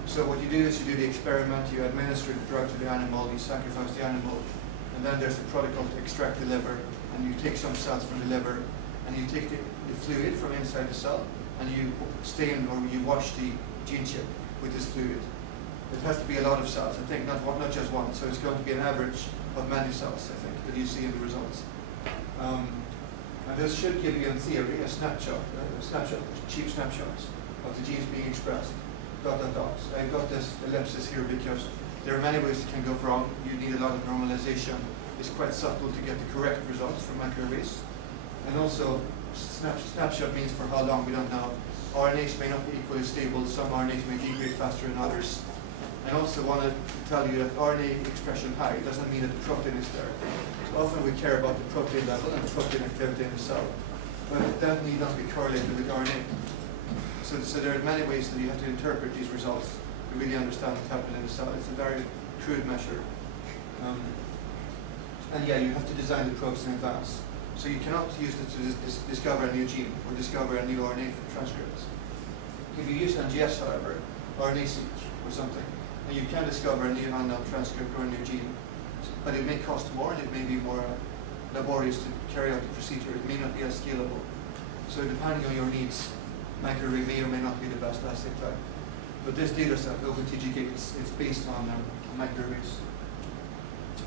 So what you do is you do the experiment, you administer the drug to the animal, you sacrifice the animal, and then there's a protocol to extract the liver, and you take some cells from the liver, and you take the fluid from inside the cell, and you stain or you wash the gene chip with this fluid. It has to be a lot of cells, I think, not just one. So it's going to be an average of many cells, I think, that you see in the results. And this should give you, in theory, a snapshot, cheap snapshots of the genes being expressed. ... I've got this ellipsis here because there are many ways it can go wrong. You need a lot of normalization. It's quite subtle to get the correct results from microarrays. And also, snapshot means for how long, we don't know. RNAs may not be equally stable. Some RNAs may degrade faster than others. And also want to tell you that RNA expression high doesn't mean that the protein is there. So often we care about the protein level and protein activity in the cell, but that need not be correlated with RNA. So there are many ways that you have to interpret these results to really understand what's happening in the cell. It's a very crude measure. And yeah, you have to design the probes in advance. So you cannot use it to discover a new gene or discover a new RNA transcript. If you use NGS, however, RNA-seq or something, then you can discover a new unknown transcript or a new gene. But it may cost more and it may be more laborious to carry out the procedure. It may not be as scalable. So depending on your needs, microarray may or may not be the best assay type. But this data set, OpenTGK, it's based on microarrays.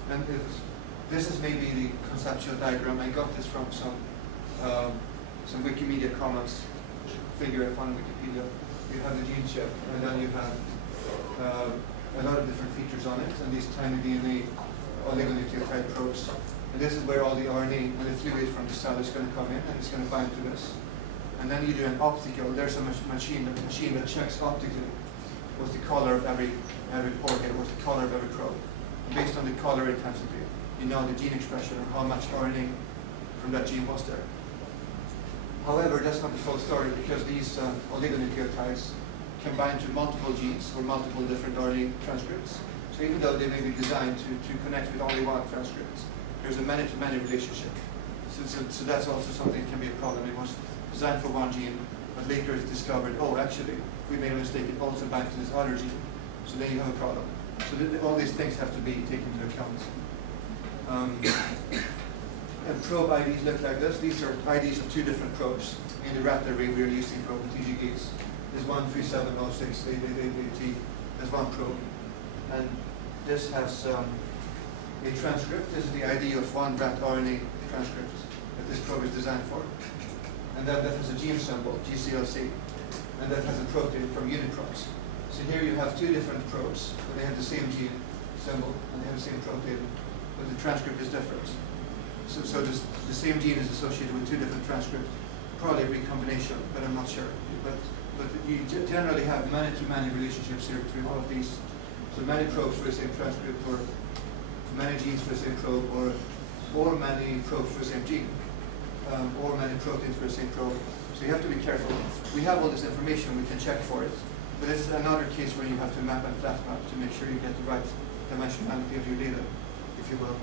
And this is maybe the conceptual diagram. I got this from some Wikimedia comments figure I found on Wikipedia. You have the gene chip, and then you have a lot of different features on it, and these tiny DNA oligonucleotide probes. And this is where all the RNA and the fluid from the cell is going to come in, and it's going to bind to this. And then you do an optical. There's a machine that checks optically what's the color of every pore here, what's the color of every probe. And based on the color intensity, you know the gene expression and how much RNA from that gene was there. However, that's not the full story because these oligonucleotides can bind to multiple genes or multiple different RNA transcripts. So even though they may be designed to connect with only one transcript, there's a many-to-many relationship. So that's also something that can be a problem. It was designed for one gene, but later it's discovered, oh, actually, we made a mistake, it also binds to this other gene. So then you have a problem. So all these things have to be taken into account. And probe IDs look like this. These are IDs of two different probes in the rat array we're using for OpenTGKs. There's 13706 AT. There's one probe. And this has a transcript. This is the ID of one rat RNA transcript that this probe is designed for. And then that has a gene symbol, GCLC. And that has a protein from Uniprobes. So here you have two different probes, but they have the same gene symbol and they have the same protein, but the transcript is different. So the same gene is associated with two different transcripts, probably a recombination, but I'm not sure. But you generally have many-to-many relationships here between all of these. So many probes for the same transcript, or many genes for the same probe, or many probes for the same gene, or many proteins for the same probe. So you have to be careful. We have all this information, we can check for it, but this is another case where you have to map and flat map to make sure you get the right dimensionality of your data, if you will.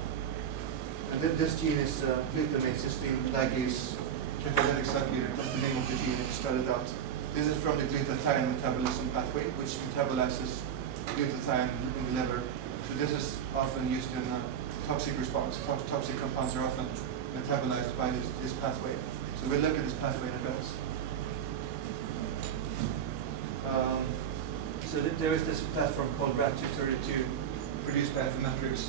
And this gene is glutamate cysteine ligase catalytic subunit. That's the name of the gene. It's spelled out. This is from the glutathione metabolism pathway, which metabolizes glutathione in the liver. So this is often used in toxic response. Toxic compounds are often metabolized by this pathway. So we'll look at this pathway in a bit. So there is this platform called RAT232 produced by Affymetrix.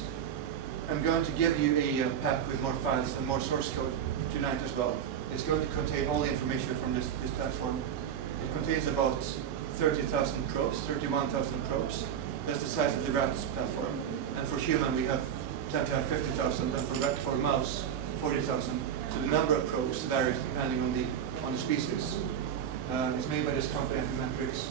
I'm going to give you a pack with more files and more source code tonight as well. It's going to contain all the information from this platform. It contains about 30,000 probes, 31,000 probes. That's the size of the rat platform. And for human, we tend to have 50,000, and for mouse, 40,000. So the number of probes varies depending on the species. It's made by this company, Affymetrix.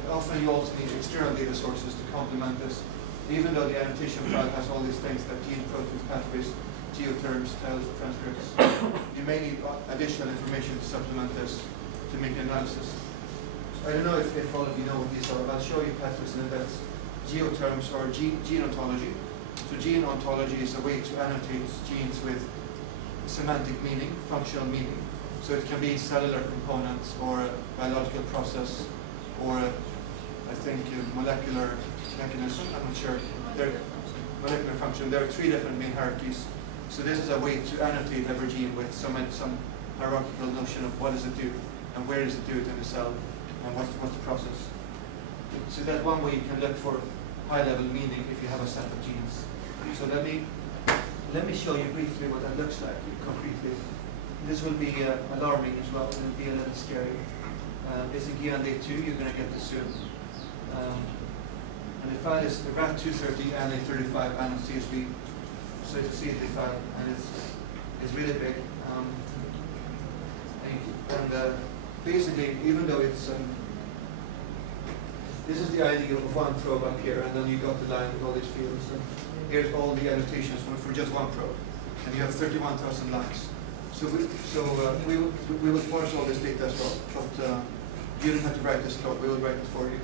And often you also need external data sources to complement this. Even though the annotation file has all these things, that gene, proteins, pathways, geoterms, tails, transcripts. You may need additional information to supplement this to make an analysis. I don't know if all of you know what these are, but I'll show you pathways and that's geoterms or gene ontology. So gene ontology is a way to annotate genes with semantic meaning, functional meaning. So it can be cellular components or a biological process or I think a molecular mechanism, I'm not sure. Molecular function. There are three different main hierarchies. So this is a way to annotate every gene with some hierarchical notion of what does it do and where does it do it in the cell and what's the process. So that's one way you can look for high-level meaning if you have a set of genes. So let me show you briefly what that looks like concretely. This will be alarming as well. It will be a little scary. This is again on day 2. You're going to get this soon. And the file is the RAT230 and A35 and CSV. So it's a CSV file, and it's really big. Basically, even though it's this is the idea of one probe up here, and then you got the line with all these fields. And here's all the annotations for just one probe, and you have 31,000 lines. So we will parse all this data as well, but you don't have to write this code. We will write it for you.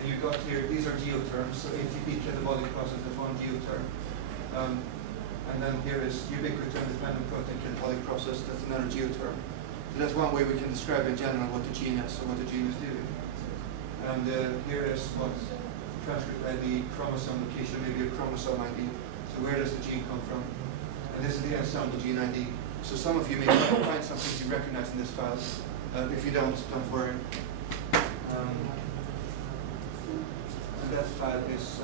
And you got here, these are geoterms. So ATP catabolic process is one geoterm. And then here is ubiquitin-dependent protein catabolic process. That's another geoterm. So that's one way we can describe in general what the gene is or what the gene is doing. And here is what transcript ID, chromosome location, maybe a chromosome ID. So where does the gene come from? And this is the ensemble gene ID. So some of you may find some things you recognize in this file. If you don't worry. And that file is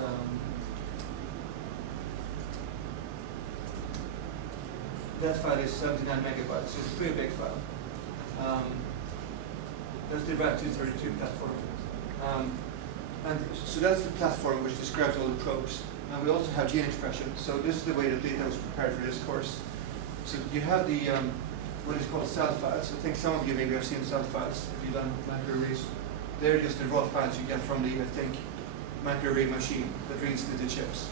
that file is 79 megabytes. So it's a pretty big file. That's the RAT232 platform. And so that's the platform which describes all the probes. And we also have gene expression. So this is the way the data was prepared for this course. So you have the what is called cell files. I think some of you maybe have seen cell files if you've done microarrays. They're just the raw files you get from the, I think, microarray machine that reads the chips.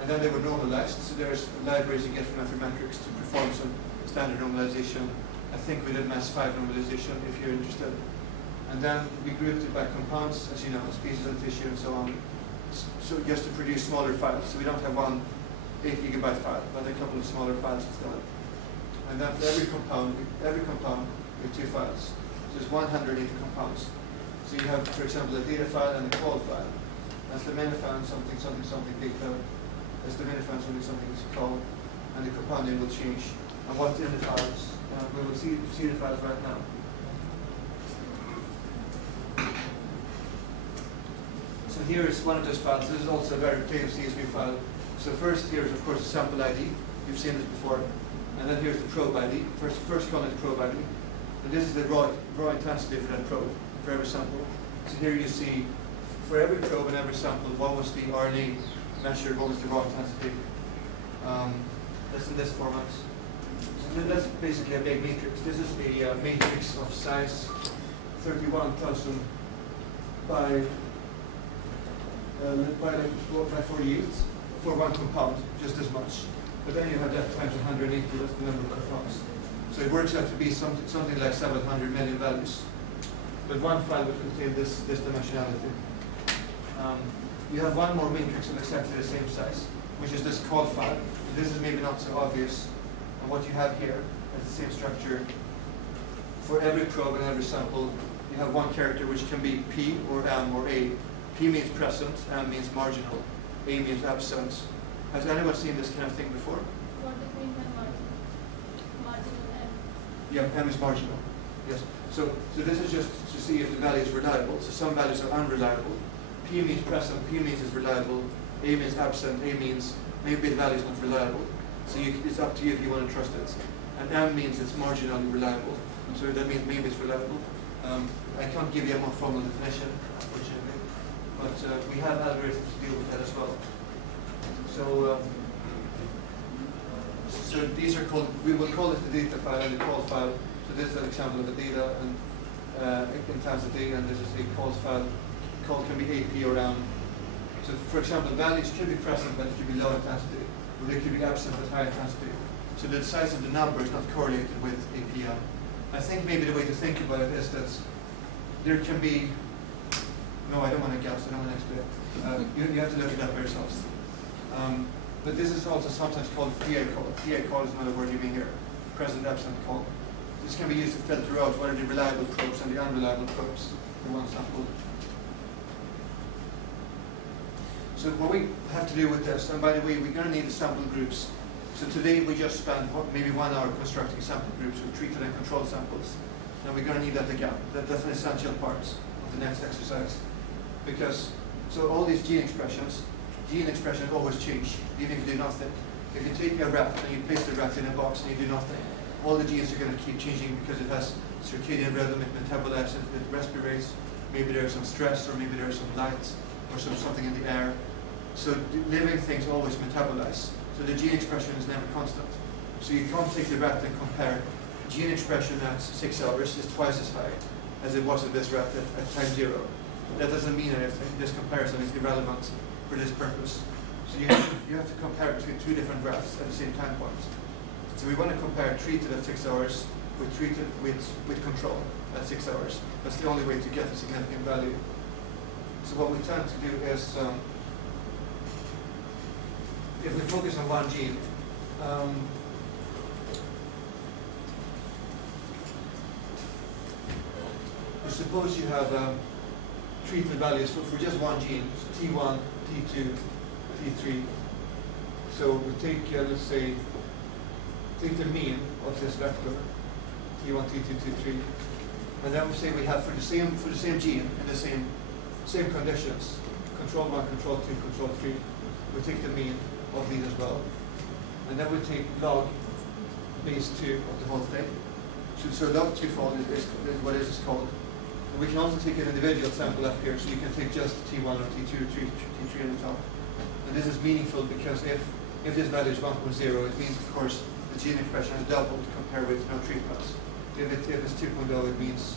And then they were normalized. So there's libraries you get from Affymetrix to perform some standard normalization. I think we did MAS5 normalization if you're interested. And then we grouped it by compounds, as you know, species of tissue and so on. So just to produce smaller files. So we don't have one 8 gigabyte file, but a couple of smaller files instead. And then for every compound, we have 2 files. So there's 180 compounds. So you have, for example, a data file and a call file. That's the minified something data. That's the minified something is called, and the compound name will change. And what's in the files? We will see the files right now. So here is one of those files. This is also a very plain CSV file. So first here is of course the sample ID. You've seen this before. And then here's the probe ID. First column is probe ID. And this is the raw intensity for that probe, for every sample. So here you see, for every probe and every sample, what was the RNA measured, what was the raw intensity. That's in this format. So that's basically a big matrix. This is the matrix of size 31,000 by 48 for one compound, just as much. But then you have that times 180, that's the number of compounds. So it works out to be something like 700 million values. But one file would contain this dimensionality. You have one more matrix of exactly the same size, which is this call file. And this is maybe not so obvious. And what you have here is the same structure. For every probe and every sample, you have one character which can be P or M or A. P means present, M means marginal, A means absent. Has anyone seen this kind of thing before? What do you mean by marginal? Marginal M? Yeah, M is marginal. Yes. So this is just to see if the value is reliable. So some values are unreliable. P means present, P means it's reliable. A means absent, A means maybe the value is not reliable. So it's up to you if you want to trust it. And M means it's marginally reliable. So that means maybe it's reliable. I can't give you a more formal definition, unfortunately. But we have algorithms to deal with that as well. So these are called, we will call it the data file and the call file. So this is an example of the data and intensity, and this is a call file. Call can be AP or M. So for example, values could be present, but it could be low intensity. Or they could be absent at high intensity. So the size of the number is not correlated with API. I think maybe the way to think about it is that there can be, no, I don't want to guess, I don't want to explain. You have to look it up by yourselves. But this is also sometimes called PA call. PA call is another word you may hear, present absent call. This can be used to filter out what are the reliable probes and the unreliable probes for one sample. So what we have to do with this, and by the way, we're going to need the sample groups. So today we just spent maybe 1 hour constructing sample groups with treated and controlled samples. And we're going to need that again. That's an essential part of the next exercise. Because, so all these gene expressions always change, even if you do nothing. If you take a rat and you place the rat in a box and you do nothing, all the genes are going to keep changing because it has circadian rhythm, it metabolites, it respirates, maybe there's some stress, or maybe there's some light, or something in the air. So living things always metabolize. So the gene expression is never constant. So you can't take the rat and compare gene expression at 6 hours is twice as high as it was at this rat at time 0. That doesn't mean anything. This comparison is irrelevant for this purpose. So you have to compare between 2 different rats at the same time point. So we want to compare treated at 6 hours with treated with control at 6 hours. That's the only way to get a significant value. So what we tend to do is, if we focus on one gene, suppose you have treatment values for just one gene, so T1, T2, T3. So we take, let's say, take the mean of this vector, T1, T2, T3, and then we say we have for the same gene in the same conditions, control 1, control 2, control 3, we take the mean of these as well. And then we take log base 2 of the whole thing. So log 2-fold is what is called. And we can also take an individual sample up here, so you can take just T1 or T2 or T3 on the top. And this is meaningful because if this value is 1.0, it means, of course, the gene expression is doubled compared with no treatments. If it's 2.0, it means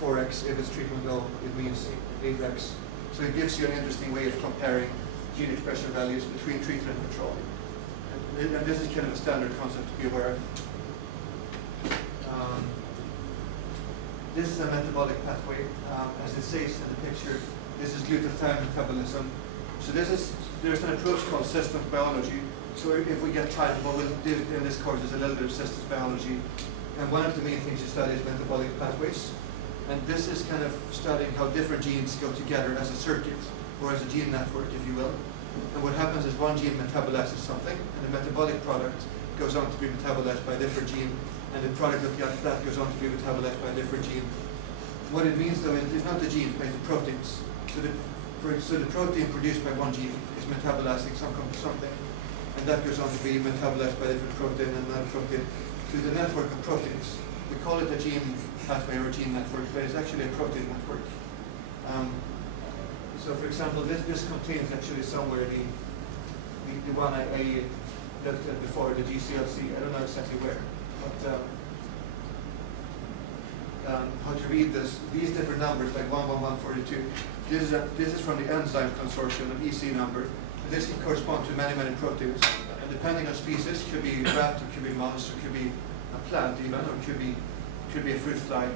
4x. If it's 3.0, it means 8x. So it gives you an interesting way of comparing gene expression values between treated and control. And this is kind of a standard concept to be aware of. This is a metabolic pathway. As it says in the picture, this is glutathione metabolism. So there's an approach called systems biology. So if we get time, what we'll do in this course is a little bit of systems biology. And one of the main things you study is metabolic pathways. And this is kind of studying how different genes go together as a circuit, or as a gene network, if you will. And what happens is one gene metabolizes something, and the metabolic product goes on to be metabolized by a different gene, and the product of that goes on to be metabolized by a different gene. What it means, though, is not the genes, but the proteins. So the protein produced by one gene is metabolizing something, and that goes on to be metabolized by a different protein and another protein. So the network of proteins. We call it a gene pathway or a gene network, but it's actually a protein network. So for example, this contains actually somewhere the one I looked at before, the GCLC. I don't know exactly where, but how to read this. These different numbers, like 11142. This is from the enzyme consortium, an EC number. This can correspond to many proteins, and depending on species, could be rat, or could be mouse, or could be a plant even, or could be a fruit fly.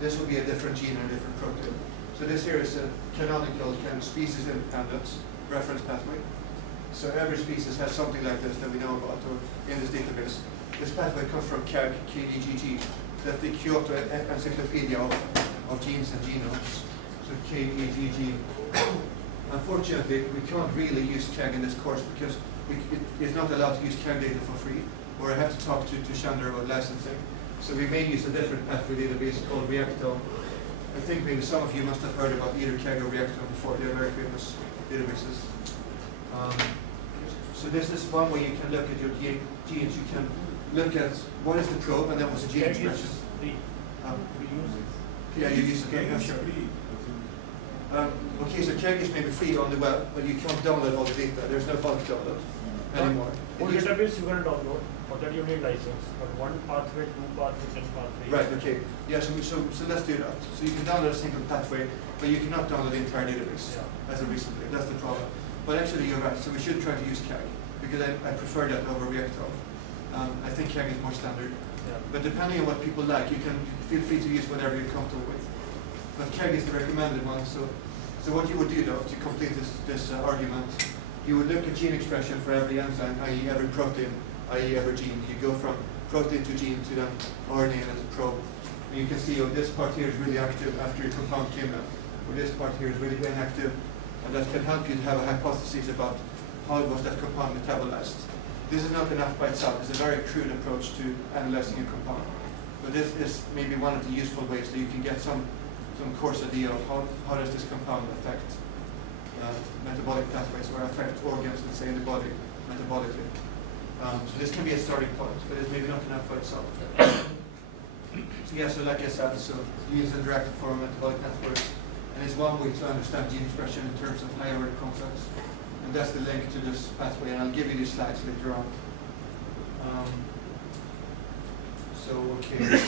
This will be a different gene or a different protein. So this here is a canonical kind of species-independent reference pathway. So every species has something like this that we know about, or in this database. This pathway comes from KAG, KDGG, that's the Kyoto Encyclopedia of Genes and Genomes. So KEGG. Unfortunately, we can't really use KAG in this course because it's not allowed to use KAG data for free, or I have to talk to Chandra about licensing. So we may use a different pathway database called Reactome. I think maybe some of you must have heard about either KAG or Reactome before. They're very famous databases. So this is one way you can look at your genes. You can look at what is the probe and then what's the gene expression. Yeah, you use it. Yeah, sure. Okay, so KAG is maybe free on the web, but you can't download all the data. There's no bulk download anymore. One database you can download, for that you need license. But one pathway, 2 pathways, 10 pathways. Right, okay. Yeah, so let's do that. So you can download a single pathway, but you cannot download the entire database as of recently. That's the problem. But actually you're right, so we should try to use KAG, because I prefer that over reactol. I think Keg is more standard. But depending on what people like, you can feel free to use whatever you're comfortable with. But Keg is the recommended one. So what you would do though, to complete this argument, you would look at gene expression for every enzyme, i.e. every protein, i.e. every gene. You go from protein to gene to then RNA as a probe. And you can see, oh, this part here is really active after your compound came in, or this part here is really inactive, and that can help you to have a hypothesis about how was that compound metabolized. This is not enough by itself. It's a very crude approach to analyzing a compound. But this is maybe one of the useful ways that you can get some coarse idea of how does this compound affect metabolic pathways or affect organs, let's say, in the body metabolically. So this can be a starting point, but it's maybe not enough by itself. Yeah, so like I said, so use the direct form of metabolic pathways, and it's one way to understand gene expression in terms of higher order concepts. And that's the link to this pathway, and I'll give you these slides later on. So, okay,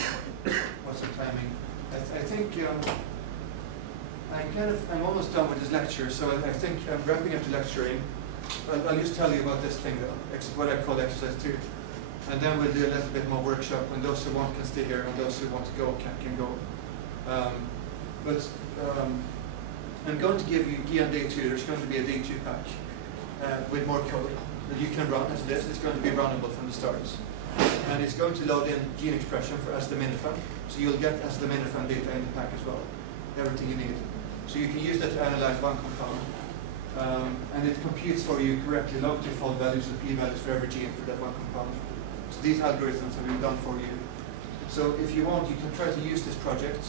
what's the timing? I think I'm almost done with this lecture, so I think I'm wrapping up the lecturing. I'll just tell you about this thing though, what I call exercise 2. And then we'll do a little bit more workshop, and those who want can stay here, and those who want to go can go. I'm going to give you on day 2, there's going to be a day 2 pack. With more code that you can run as this. It's going to be runnable from the start. And it's going to load in gene expression for acetaminophen. So you'll get acetaminophen data in the pack as well. Everything you need. So you can use that to analyze one compound. And it computes for you correctly log to fold values and p-values for every gene for that one compound. So these algorithms have been done for you. So if you want, you can try to use this project.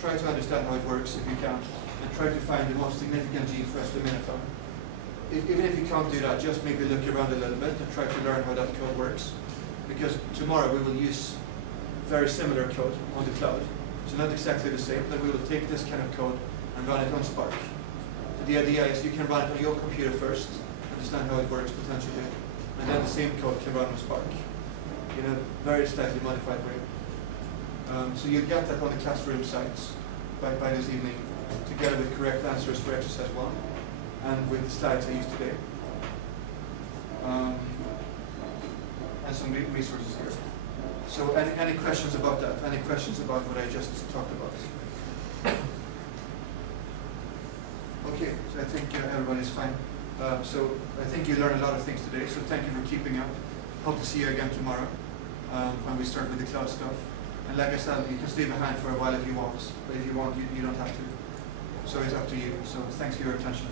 Try to understand how it works if you can. And try to find the most significant gene for acetaminophen. Even if you can't do that, just maybe look around a little bit and try to learn how that code works. Because tomorrow we will use very similar code on the cloud. So not exactly the same, but we will take this kind of code and run it on Spark. So the idea is you can run it on your computer first, understand how it works potentially, and then the same code can run on Spark in a very slightly modified way. So you'll get that on the classroom sites by this evening, together with correct answers for exercise 1. And with the slides I used today. And some resources here. So any questions about that? Any questions about what I just talked about? Okay, so I think everybody's fine. So I think you learned a lot of things today, so thank you for keeping up. Hope to see you again tomorrow when we start with the cloud stuff. And like I said, you can stay behind for a while if you want, but if you want, you don't have to. So it's up to you. So thanks for your attention.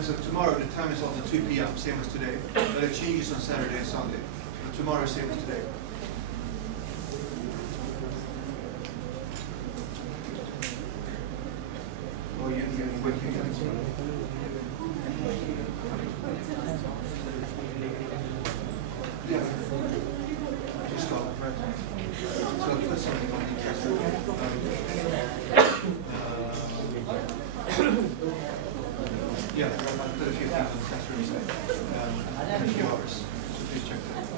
So tomorrow the time is also 2 p.m., same as today. But it changes on Saturday and Sunday. But tomorrow is same as today. Oh, you're waking up. Yeah. Just stop, right? So I'll put something on the yeah, I'll put a few things on the classroom side in a few hours. So please check that.